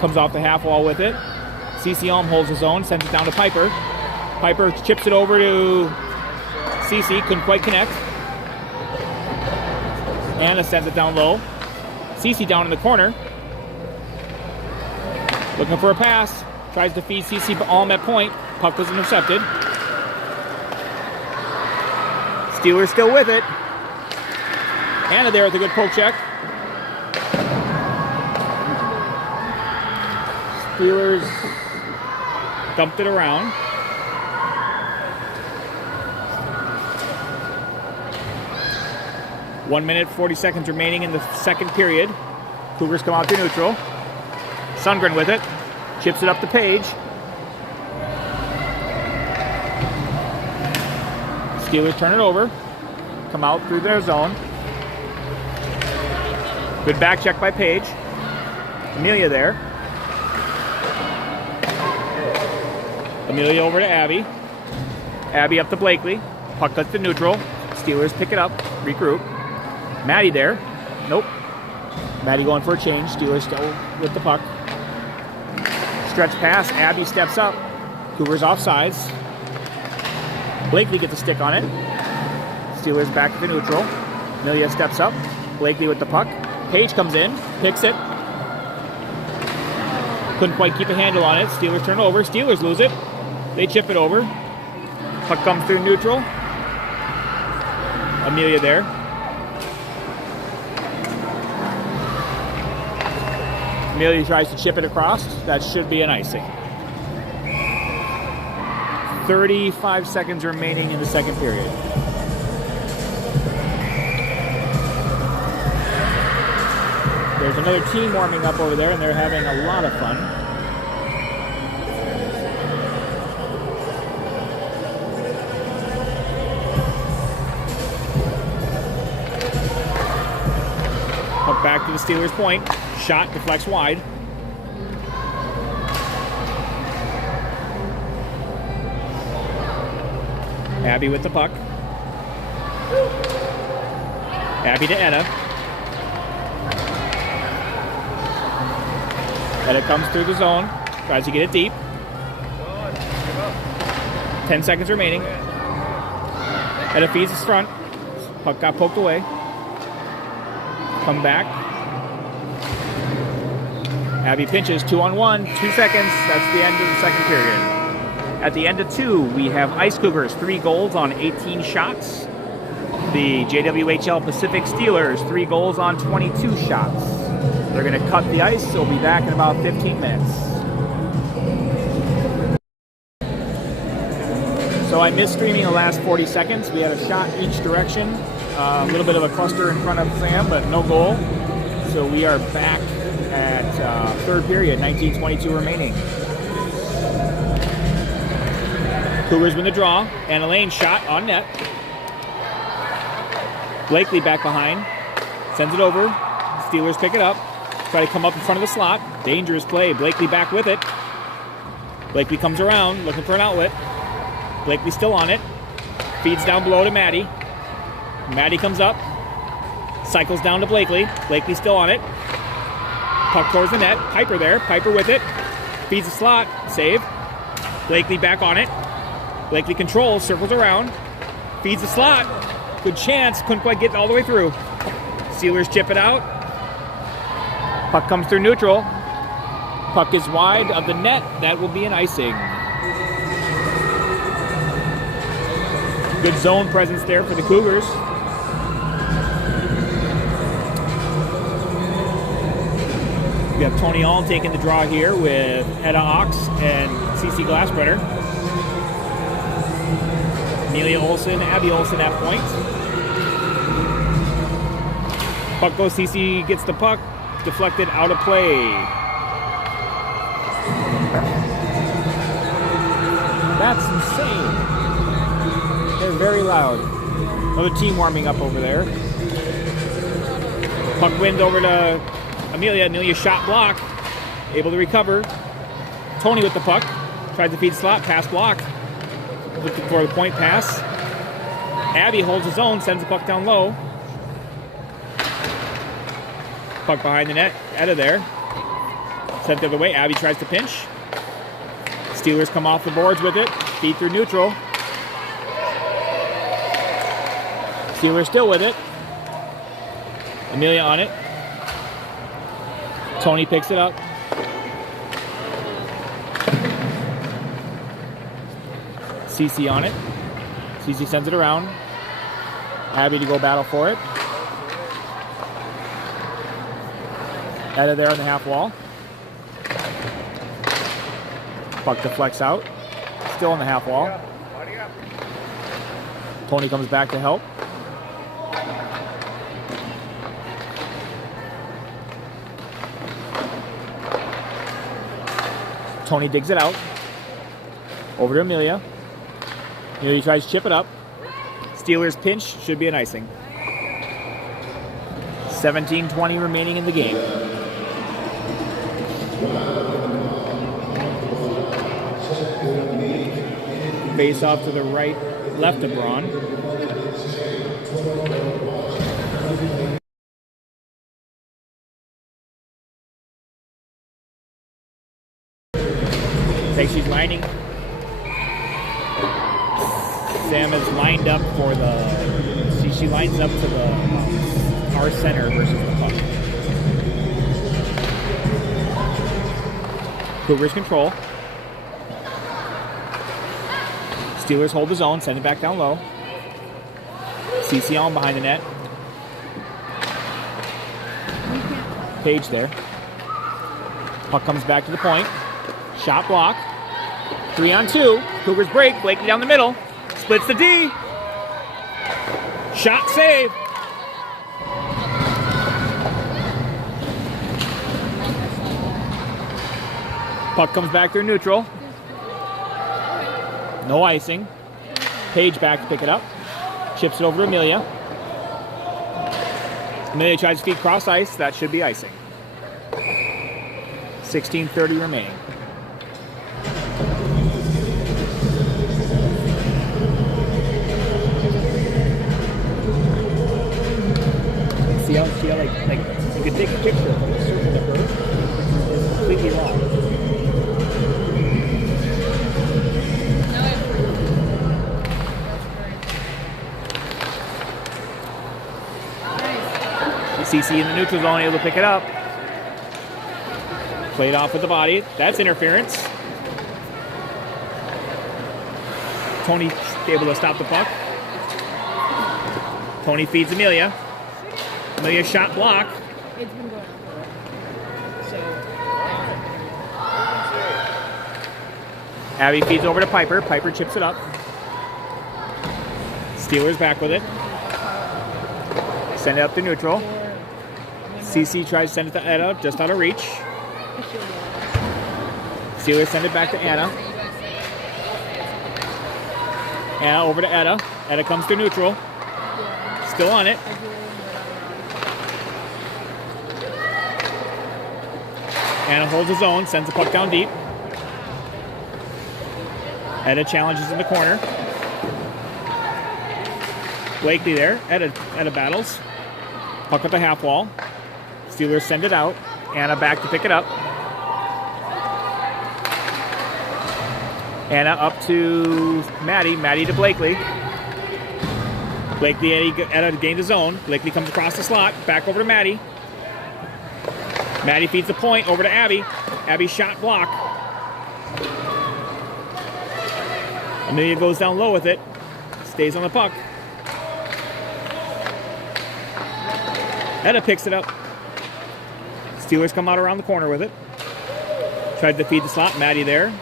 Comes off the half wall with it. CC Alm holds his own, sends it down to Piper. Piper chips it over to CC, couldn't quite connect. Anna sends it down low. CC down in the corner. Looking for a pass. Tries to feed CC Alm at point. Puck was intercepted. Steelers still with it. Anna there with a good poke check. Steelers dumped it around. One minute, 40 seconds remaining in the second period. Cougars come out to neutral. Sundgren with it. Chips it up the Page. Steelers turn it over. Come out through their zone. Good back check by Page. Amelia there. Amelia over to Abby. Abby up to Blakely. Puck cuts to neutral. Steelers pick it up. Regroup. Maddie there. Nope. Maddie going for a change. Steelers still with the puck. Stretch pass. Abby steps up. Cougars offsides. Blakely gets a stick on it. Steelers back to neutral. Amelia steps up. Blakely with the puck. Page comes in. Picks it. Couldn't quite keep a handle on it. Steelers turn over. Steelers lose it. They chip it over. Puck comes through neutral. Amelia there. Amelia tries to chip it across. That should be an icing. 35 seconds remaining in the second period. There's another team warming up over there, and they're having a lot of fun. Puck back to the Steelers' point. Shot deflects wide. Abby with the puck. Abby to Edda. Edda comes through the zone. Tries to get it deep. 10 seconds remaining. Edda feeds his front. Puck got poked away. Come back. Abby pinches, 2-on-1, 2 seconds. That's the end of the second period. At the end of 2, we have Ice Cougars 3 goals on 18 shots. The JWHL Pacific Steelers 3 goals on 22 shots. They're going to cut the ice, so we'll be back in about 15 minutes. So I missed streaming the last 40 seconds. We had a shot each direction. A little bit of a cluster in front of Sam, but no goal. So we are back at third period, 19:22 remaining. Cougars win the draw, and Elaine shot on net. Blakely back behind, sends it over. Steelers pick it up, try to come up in front of the slot. Dangerous play, Blakely back with it. Blakely comes around, looking for an outlet. Blakely still on it, feeds down below to Maddie. Maddie comes up, cycles down to Blakely. Blakely still on it. Puck towards the net, Piper there, Piper with it. Feeds the slot, save. Blakely back on it. Blakely controls, circles around, feeds the slot. Good chance, couldn't quite get all the way through. Steelers chip it out. Puck comes through neutral. Puck is wide of the net. That will be an icing. Good zone presence there for the Cougars. We have Tony Allen taking the draw here with Edda Ox and CC Glassbrenner. Amelia Olsen, Abby Olsen at point. Puck goes, CC gets the puck, deflected out of play. That's insane. They're very loud. Another team warming up over there. Puck wins over to Amelia. Amelia shot block. Able to recover. Tony with the puck. Tries to feed slot. Pass blocked. Looking for the point pass. Abby holds his own. Sends the puck down low. Puck behind the net. Out of there. Sent the other way. Abby tries to pinch. Steelers come off the boards with it. Feed through neutral. Steelers still with it. Amelia on it. Tony picks it up. CC on it. CC sends it around. Abby to go battle for it. Out of there on the half wall. Puck deflects out. Still on the half wall. Tony comes back to help. Tony digs it out. Over to Amelia. Amelia tries to chip it up. Steelers pinch, should be an icing. 17:20 remaining in the game. Face off to the right, left of Braun. Thinks she's lining. Sam is lined up for the. She lines up to the our center versus the puck. Cougars control. Steelers hold the zone, send it back down low. CC on behind the net. Page there. Puck comes back to the point. Shot block. 3-on-2. Cougars break. Blakely down the middle. Splits the D. Shot save. Puck comes back through neutral. No icing. Page back to pick it up. Chips it over to Amelia. Amelia tries to feed cross ice. That should be icing. 16:30 remaining. See how like you could take a picture of the circle to her. It's completely wrong. CC in the neutral zone, able to pick it up. Played off with the body. That's interference. Tony able to stop the puck. Tony feeds Amelia. Amelia shot block. It's been going on for Abby feeds over to Piper. Piper chips it up. Steelers back with it. Send it up to neutral. CC tries to send it to Etta, just out of reach. Steelers send it back to Anna. Anna over to Etta. Etta comes to neutral. Still on it. Anna holds his own, sends the puck down deep. Etta challenges in the corner. Blakely there. Etta battles. Puck at the half wall. Steelers send it out. Anna back to pick it up. Anna up to Maddie. Maddie to Blakely. Blakely, Etta gained the zone. Blakely comes across the slot. Back over to Maddie. Maddie feeds the point over to Abby. Abby shot block. Amelia goes down low with it. Stays on the puck. Etta picks it up. Steelers come out around the corner with it. Tried to feed the slot. Maddie there.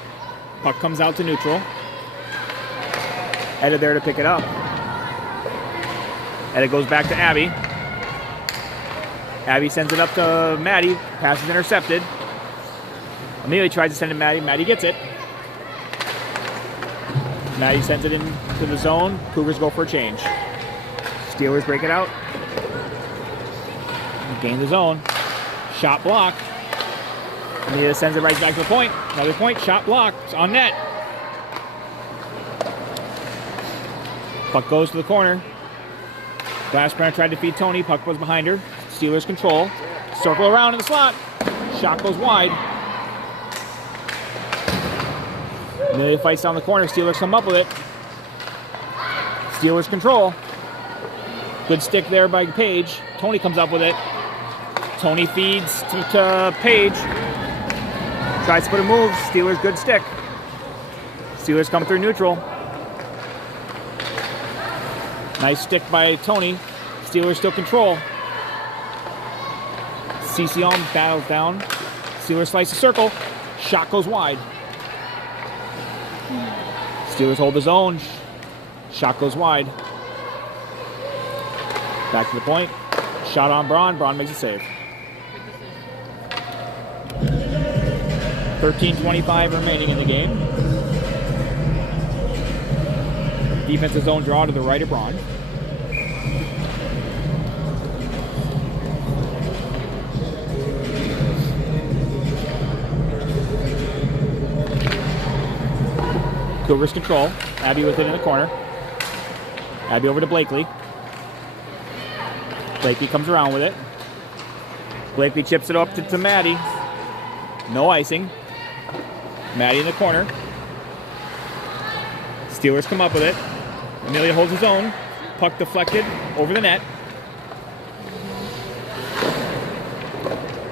Puck comes out to neutral. Etta there to pick it up. Etta goes back to Abby. Abby sends it up to Maddie. Pass is intercepted. Amelia tries to send it to Maddie. Maddie gets it. Maddie sends it into the zone. Cougars go for a change. Steelers break it out. Gain the zone. Shot block. Amelia sends it right back to the point. Another point. Shot block. It's on net. Puck goes to the corner. Glassbrenner tried to feed Tony. Puck was behind her. Steelers control. Circle around in the slot. Shot goes wide. Amelia fights down the corner. Steelers come up with it. Steelers control. Good stick there by Page. Tony comes up with it. Tony feeds to Page. Tries to put a move. Steelers good stick. Steelers come through neutral. Nice stick by Tony. Steelers still control. CC on battles down. Steelers slice the circle. Shot goes wide. Steelers hold his own. Shot goes wide. Back to the point. Shot on Braun. Braun makes a save. 13:25 remaining in the game. Defensive zone draw to the right of Braun. Cougars control. Abby with it in the corner. Abby over to Blakely. Blakely comes around with it. Blakely chips it up to Maddie. No icing. Maddie in the corner. Steelers come up with it. Amelia holds his own. Puck deflected over the net.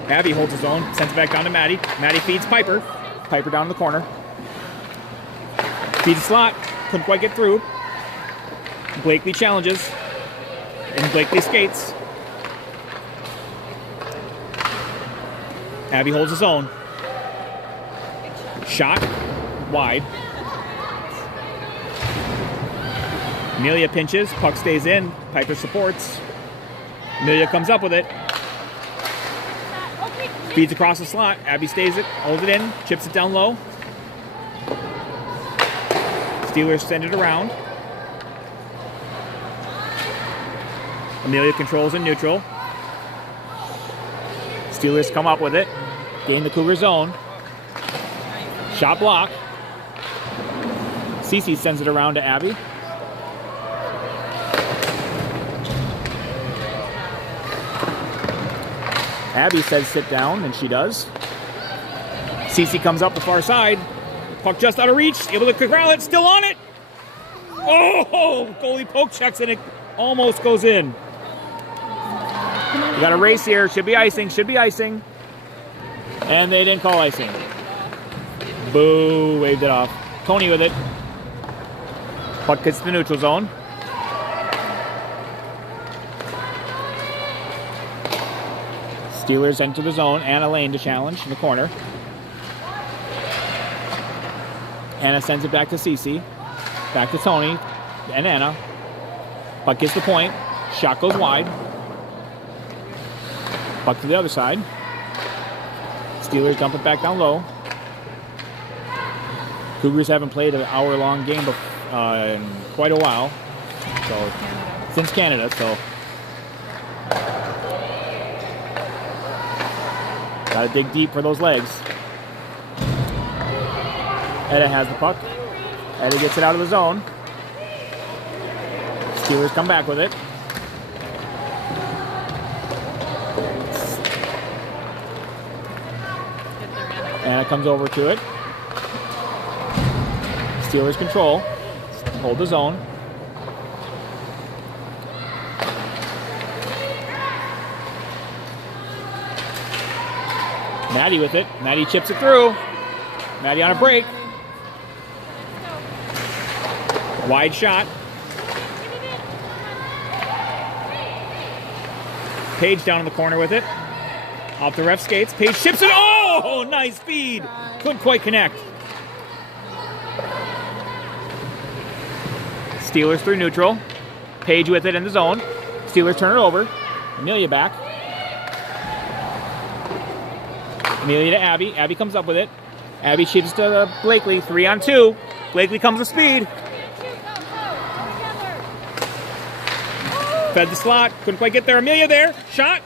Abby holds his own. Sends it back down to Maddie. Maddie feeds Piper. Piper down in the corner. Feeds the slot. Couldn't quite get through. Blakely challenges. And Blakely skates. Abby holds his own. Shot. Wide. Amelia pinches. Puck stays in. Piper supports. Amelia comes up with it. Feeds across the slot. Abby stays it, holds it in, chips it down low. Steelers send it around. Amelia controls in neutral. Steelers come up with it. Gain the Cougar zone. Shot block. Cece sends it around to Abby. Abby says sit down, and she does. Cece comes up the far side. Puck just out of reach. Able to corral it. Still on it. Oh! Goalie poke checks, and it almost goes in. We got a race here. Should be icing. Should be icing. And they didn't call icing. Boo. Waved it off. Tony with it. Puck hits the neutral zone. Steelers enter the zone. Anna Lane to challenge in the corner. Anna sends it back to Cece. Back to Tony and Anna. Puck gets the point. Shot goes wide. Puck to the other side. Steelers dump it back down low. Cougars haven't played an hour-long game in quite a while. So since Canada, so gotta dig deep for those legs. Edda has the puck. Edda gets it out of the zone. Steelers come back with it. Anna comes over to it. Steelers control. Hold the zone. Maddie with it. Maddie chips it through. Maddie on a break. Wide shot. Paige down in the corner with it. Off the ref skates. Paige chips it. Oh, nice feed. Couldn't quite connect. Steelers through neutral. Paige with it in the zone. Steelers turn it over. Amelia back. Amelia to Abby. Abby comes up with it. Abby chips to Blakely. 3-on-2. Blakely comes with speed. Fed the slot. Couldn't quite get there. Amelia there. Shot.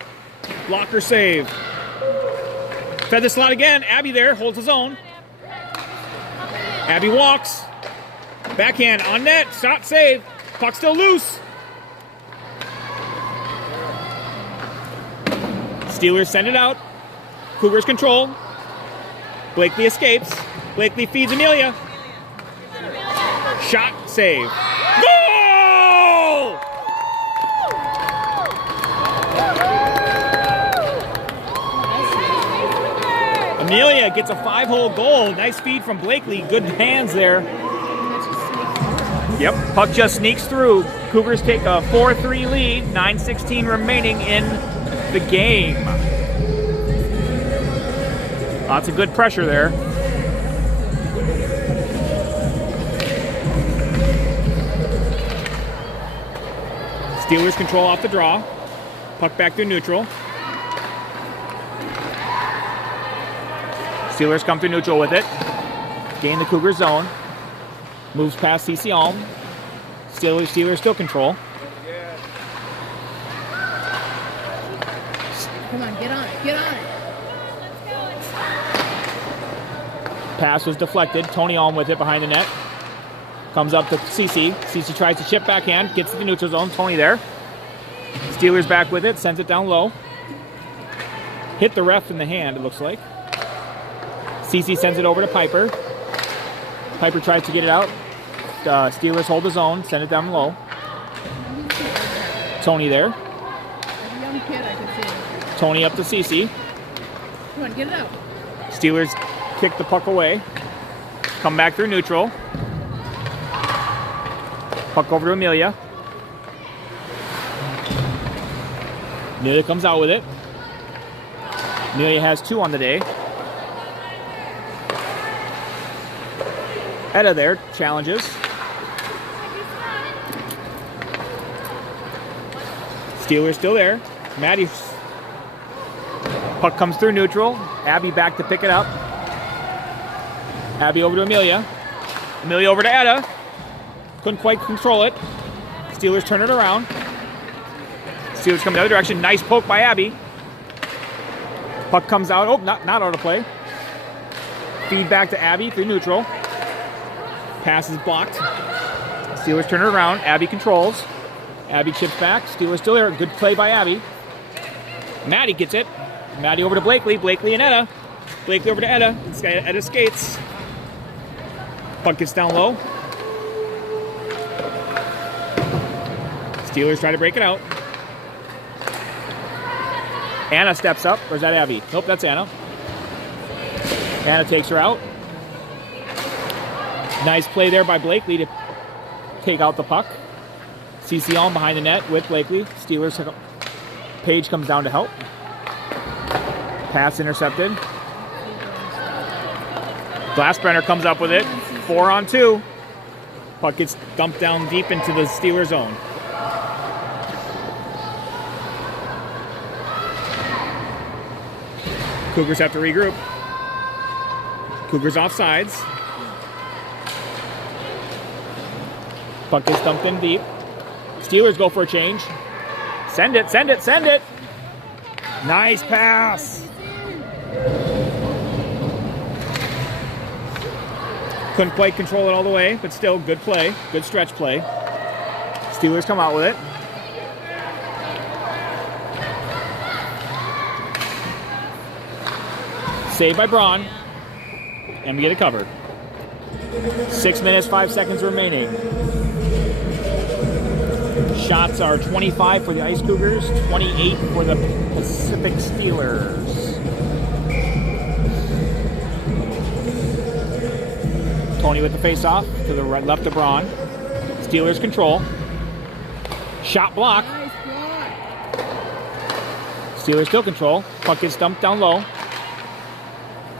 Blocker save. Fed the slot again. Abby there. Holds the zone. Abby walks. Backhand on net. Shot save. Puck still loose. Steelers send it out. Cougars control. Blakely escapes. Blakely feeds Amelia. Shot save. Goal! Amelia gets a 5-hole goal. Nice feed from Blakely. Good hands there. Yep, puck just sneaks through. Cougars take a 4-3 lead. 9:16 remaining in the game. Lots of good pressure there. Steelers control off the draw. Puck back through neutral. Steelers come through neutral with it. Gain the Cougar zone. Moves past CC Alm. Steelers still control. Come on, get on it, get on it. Pass was deflected. Tony Alm with it behind the net. Comes up to CC. CC tries to chip backhand. Gets to the neutral zone. Tony there. Steelers back with it. Sends it down low. Hit the ref in the hand, it looks like. CC sends it over to Piper. Piper tries to get it out. Steelers hold the zone. Send it down low. Tony there. As a young kid, I could see it. Tony up to CC. Come on, get it out. Steelers kick the puck away. Come back through neutral. Puck over to Amelia. Amelia comes out with it. Amelia has 2 on the day. Edda there challenges. Steelers still there. Maddie Puck comes through neutral. Abby back to pick it up. Abby over to Amelia. Amelia over to Etta. Couldn't quite control it. Steelers turn it around. Steelers come the other direction. Nice poke by Abby. Puck comes out. Oh, not out of play. Feed back to Abby through neutral. Pass is blocked. Steelers turn it around. Abby controls. Abby chips back. Steelers still there. Good play by Abby. Maddie gets it. Maddie over to Blakely. Blakely and Etta. Blakely over to Etta. Etta skates. Puck gets down low. Steelers try to break it out. Anna steps up. Or is that Abby? Nope, that's Anna. Anna takes her out. Nice play there by Blakely to take out the puck. CC on behind the net with Blakely. Steelers, Paige comes down to help. Pass intercepted. Glassbrenner comes up with it. 4-on-2. Puck gets dumped down deep into the Steelers zone. Cougars have to regroup. Cougars offsides. Puck gets dumped in deep. Steelers go for a change. Send it, send it, send it! Nice pass! Couldn't quite control it all the way, but still good play. Good stretch play. Steelers come out with it. Saved by Braun. And we get it covered. 6 minutes, 5 seconds remaining. Shots are 25 for the Ice Cougars, 28 for the Pacific Steelers. Tony with the face-off to the right, left of Braun. Steelers control. Shot block. Steelers still control. Puck gets dumped down low.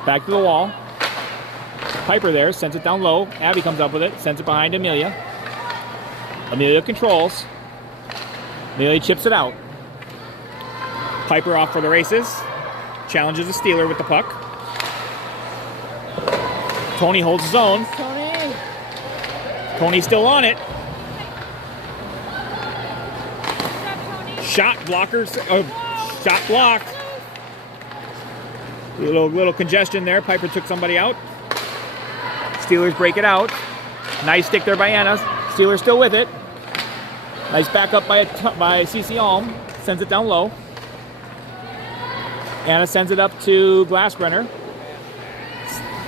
Back to the wall. Piper there, sends it down low. Abby comes up with it, sends it behind Amelia. Amelia controls. Amelia chips it out. Piper off for the races. Challenges the Steeler with the puck. Tony holds his own. Tony's still on it. Shot blockers. Shot blocked. Little congestion there. Piper took somebody out. Steelers break it out. Nice stick there by Anna. Steelers still with it. Nice backup by CC Alm. Sends it down low. Anna sends it up to Glassbrenner.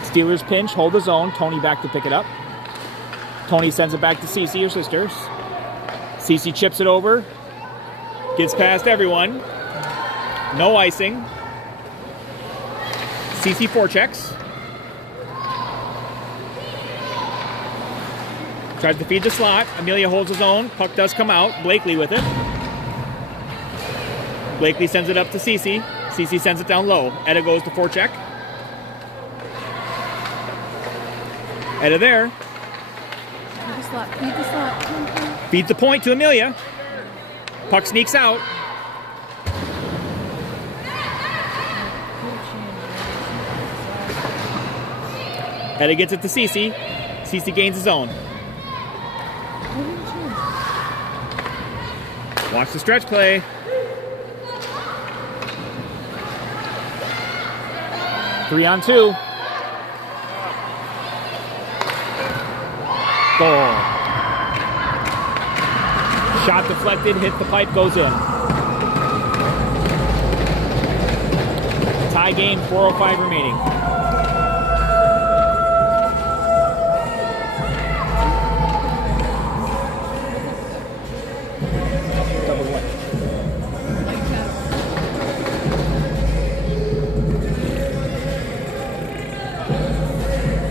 Steelers pinch, hold the zone. Tony back to pick it up. Tony sends it back to CC, her sisters. CC chips it over. Gets past everyone. No icing. CC forechecks. Tries to feed the slot. Amelia holds his own. Puck does come out. Blakely with it. Blakely sends it up to CC. CC sends it down low. Etta goes to forecheck. Etta there. Feed the slot. Feed the slot. Feeds the point to Amelia. Puck sneaks out. Etta gets it to CC. CC gains his own. Watch the stretch play. Three on two. Goal. Shot deflected, hit the pipe, goes in. Tie game, 4:05 remaining.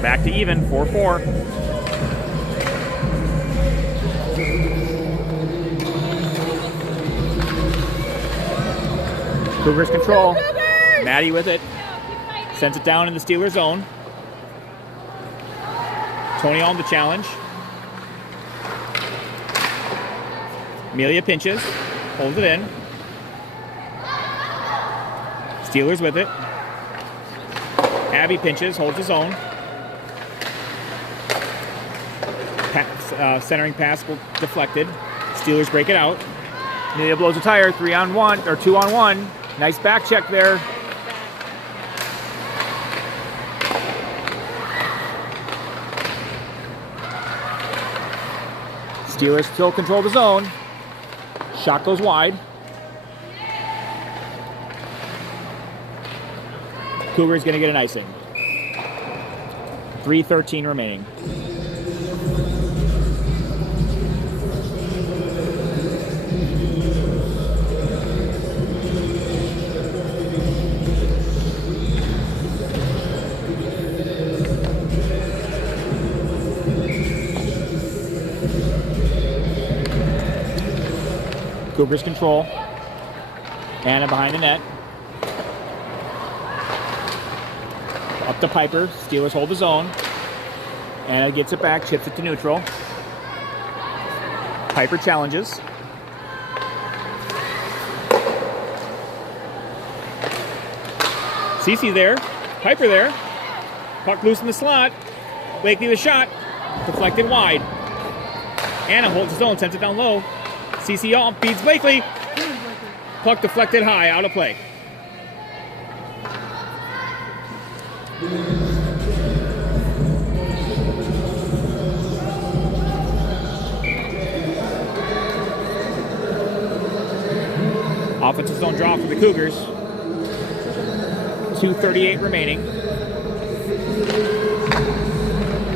Back to even, 4-4. Cougars control. Maddie with it. Sends it down in the Steelers zone. Tony on the challenge. Amelia pinches. Holds it in. Steelers with it. Abby pinches, holds his own. Centering pass deflected. Steelers break it out. Amelia blows a tire, 3-on-1 or 2-on-1. Nice back check there. Steelers still control the zone. Shot goes wide. Cougars gonna get an icing. 3:13 remaining. Cougars control. Anna behind the net. Up to Piper. Steelers hold the zone. Anna gets it back, chips it to neutral. Piper challenges. Cece there. Piper there. Puck loose in the slot. Blakely the shot. Deflected wide. Anna holds his own, sends it down low. CC all beats Blakely. Puck deflected high, out of play. Offensive zone draw for the Cougars. 2:38 remaining.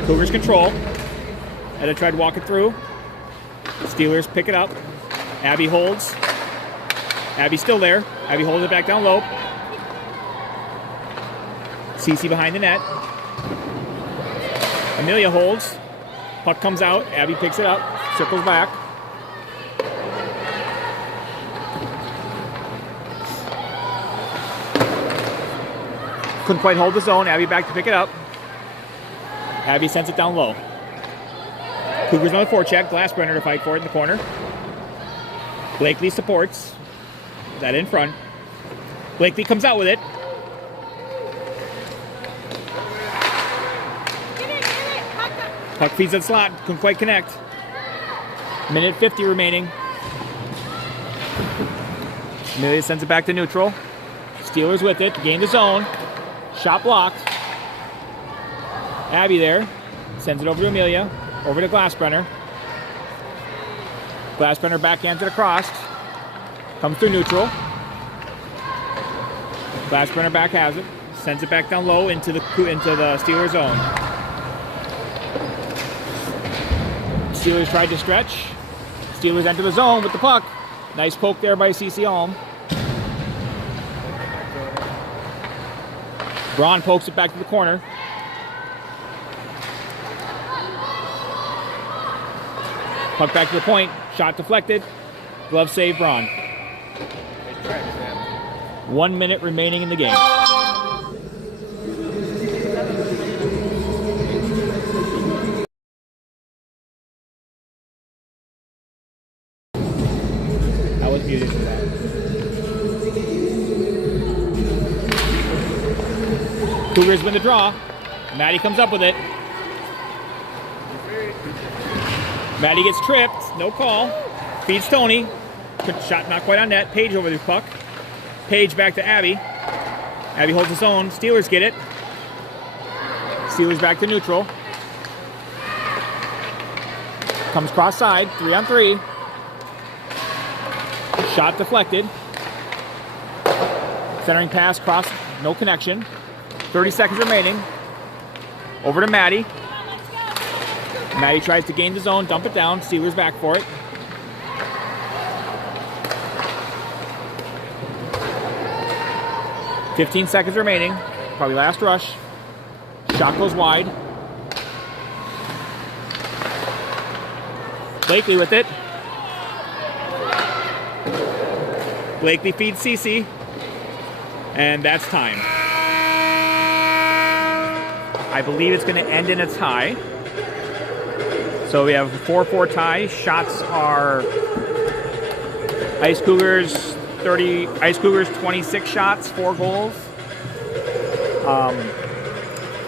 Cougars control. Etta tried walking through. Steelers pick it up. Abby holds. Abby's still there. Abby holds it back down low. Cece behind the net. Amelia holds. Puck comes out. Abby picks it up. Circles back. Couldn't quite hold the zone. Abby back to pick it up. Abby sends it down low. Cougars on the forecheck. Glassbrenner to fight for it in the corner. Blakely supports. That in front. Blakely comes out with it. Puck feeds that slot. Couldn't quite connect. Minute 50 remaining. Amelia sends it back to neutral. Steelers with it. Gain the zone. Shot blocked. Abby there. Sends it over to Amelia. Over to Glassbrenner. Glassbrenner backhands it across. Comes through neutral. Glassbrenner back has it. Sends it back down low into the Steelers zone. Steelers tried to stretch. Steelers enter the zone with the puck. Nice poke there by CC Alm. Braun pokes it back to the corner. Puck back to the point. Shot deflected. Glove save, Braun. 1 minute remaining in the game. I was muted for that. Cougars win the draw. Maddie comes up with it. Maddie gets tripped. No call. Feeds Tony. Shot not quite on net. Page over the puck. Page back to Abby. Abby holds his own. Steelers get it. Steelers back to neutral. Comes cross side. 3-on-3. Shot deflected. Centering pass cross. No connection. 30 seconds remaining. Over to Maddie. Maddie tries to gain the zone. Dump it down. Steelers back for it. $15 seconds remaining. Probably last rush. Shot goes wide. Blakely with it. Blakely feeds CC. And that's time. I believe it's going to end in a tie. So we have a 4-4 tie. Shots are Ice Cougars Ice Cougars 26 shots, 4 goals.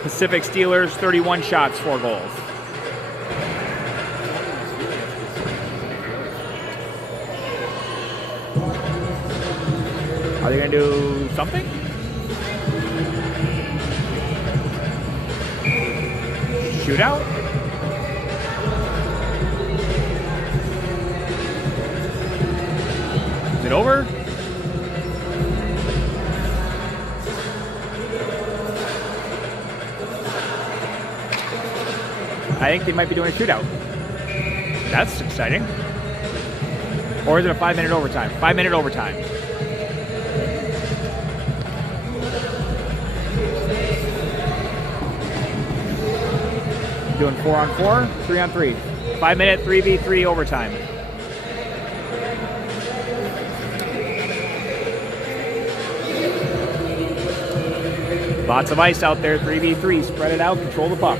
Pacific Steelers 31 shots, 4 goals. Are they going to do something? Shootout? Is it over? I think they might be doing a shootout. That's exciting. Or is it a 5-minute overtime? 5-minute overtime. Doing 4-on-4, 3-on-3. 5-minute 3v3 overtime. Lots of ice out there, 3v3. Spread it out, control the puck.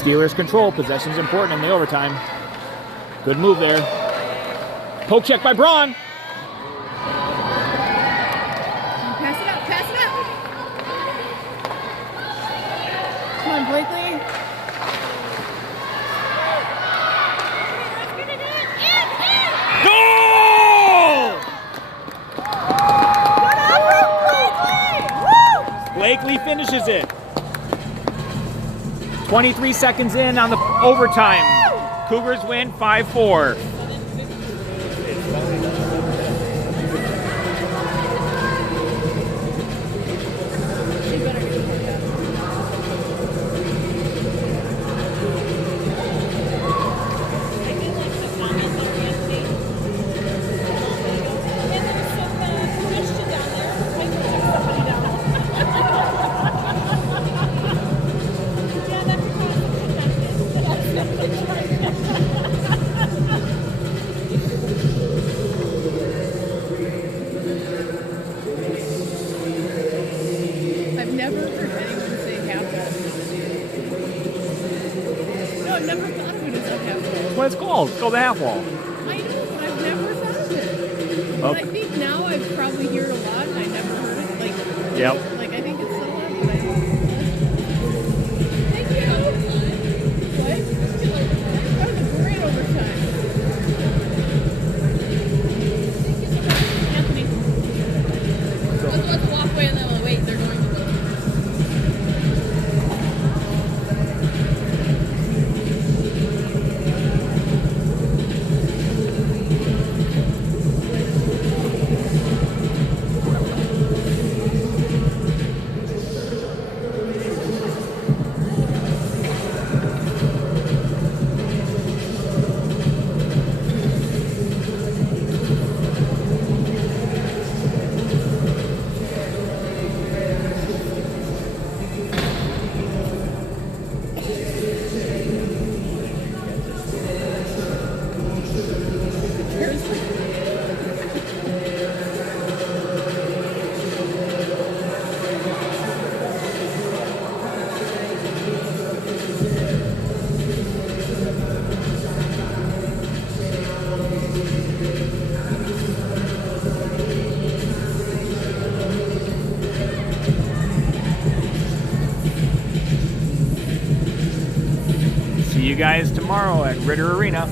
Steelers control. Possession's important in the overtime. Good move there. Poke check by Braun. Pass it up, pass it up. Come on, Blakely. Goal! Blakely finishes it. 23 seconds in on the overtime. Cougars win 5-4. I've never heard anyone say half that. No, I've never thought of it as a half wall. That's what it's called. It's called the half wall. I know, but I've never thought of it. But Okay. I think now I've probably heard it a lot and I never heard it. Like, Yep. Like I think it's so loud, but I don't. Thank you. What? That was a great overtime. Thank you so much, Anthony. Let's walk away and then we'll wait. They're going to go. See you guys tomorrow at Ritter Arena.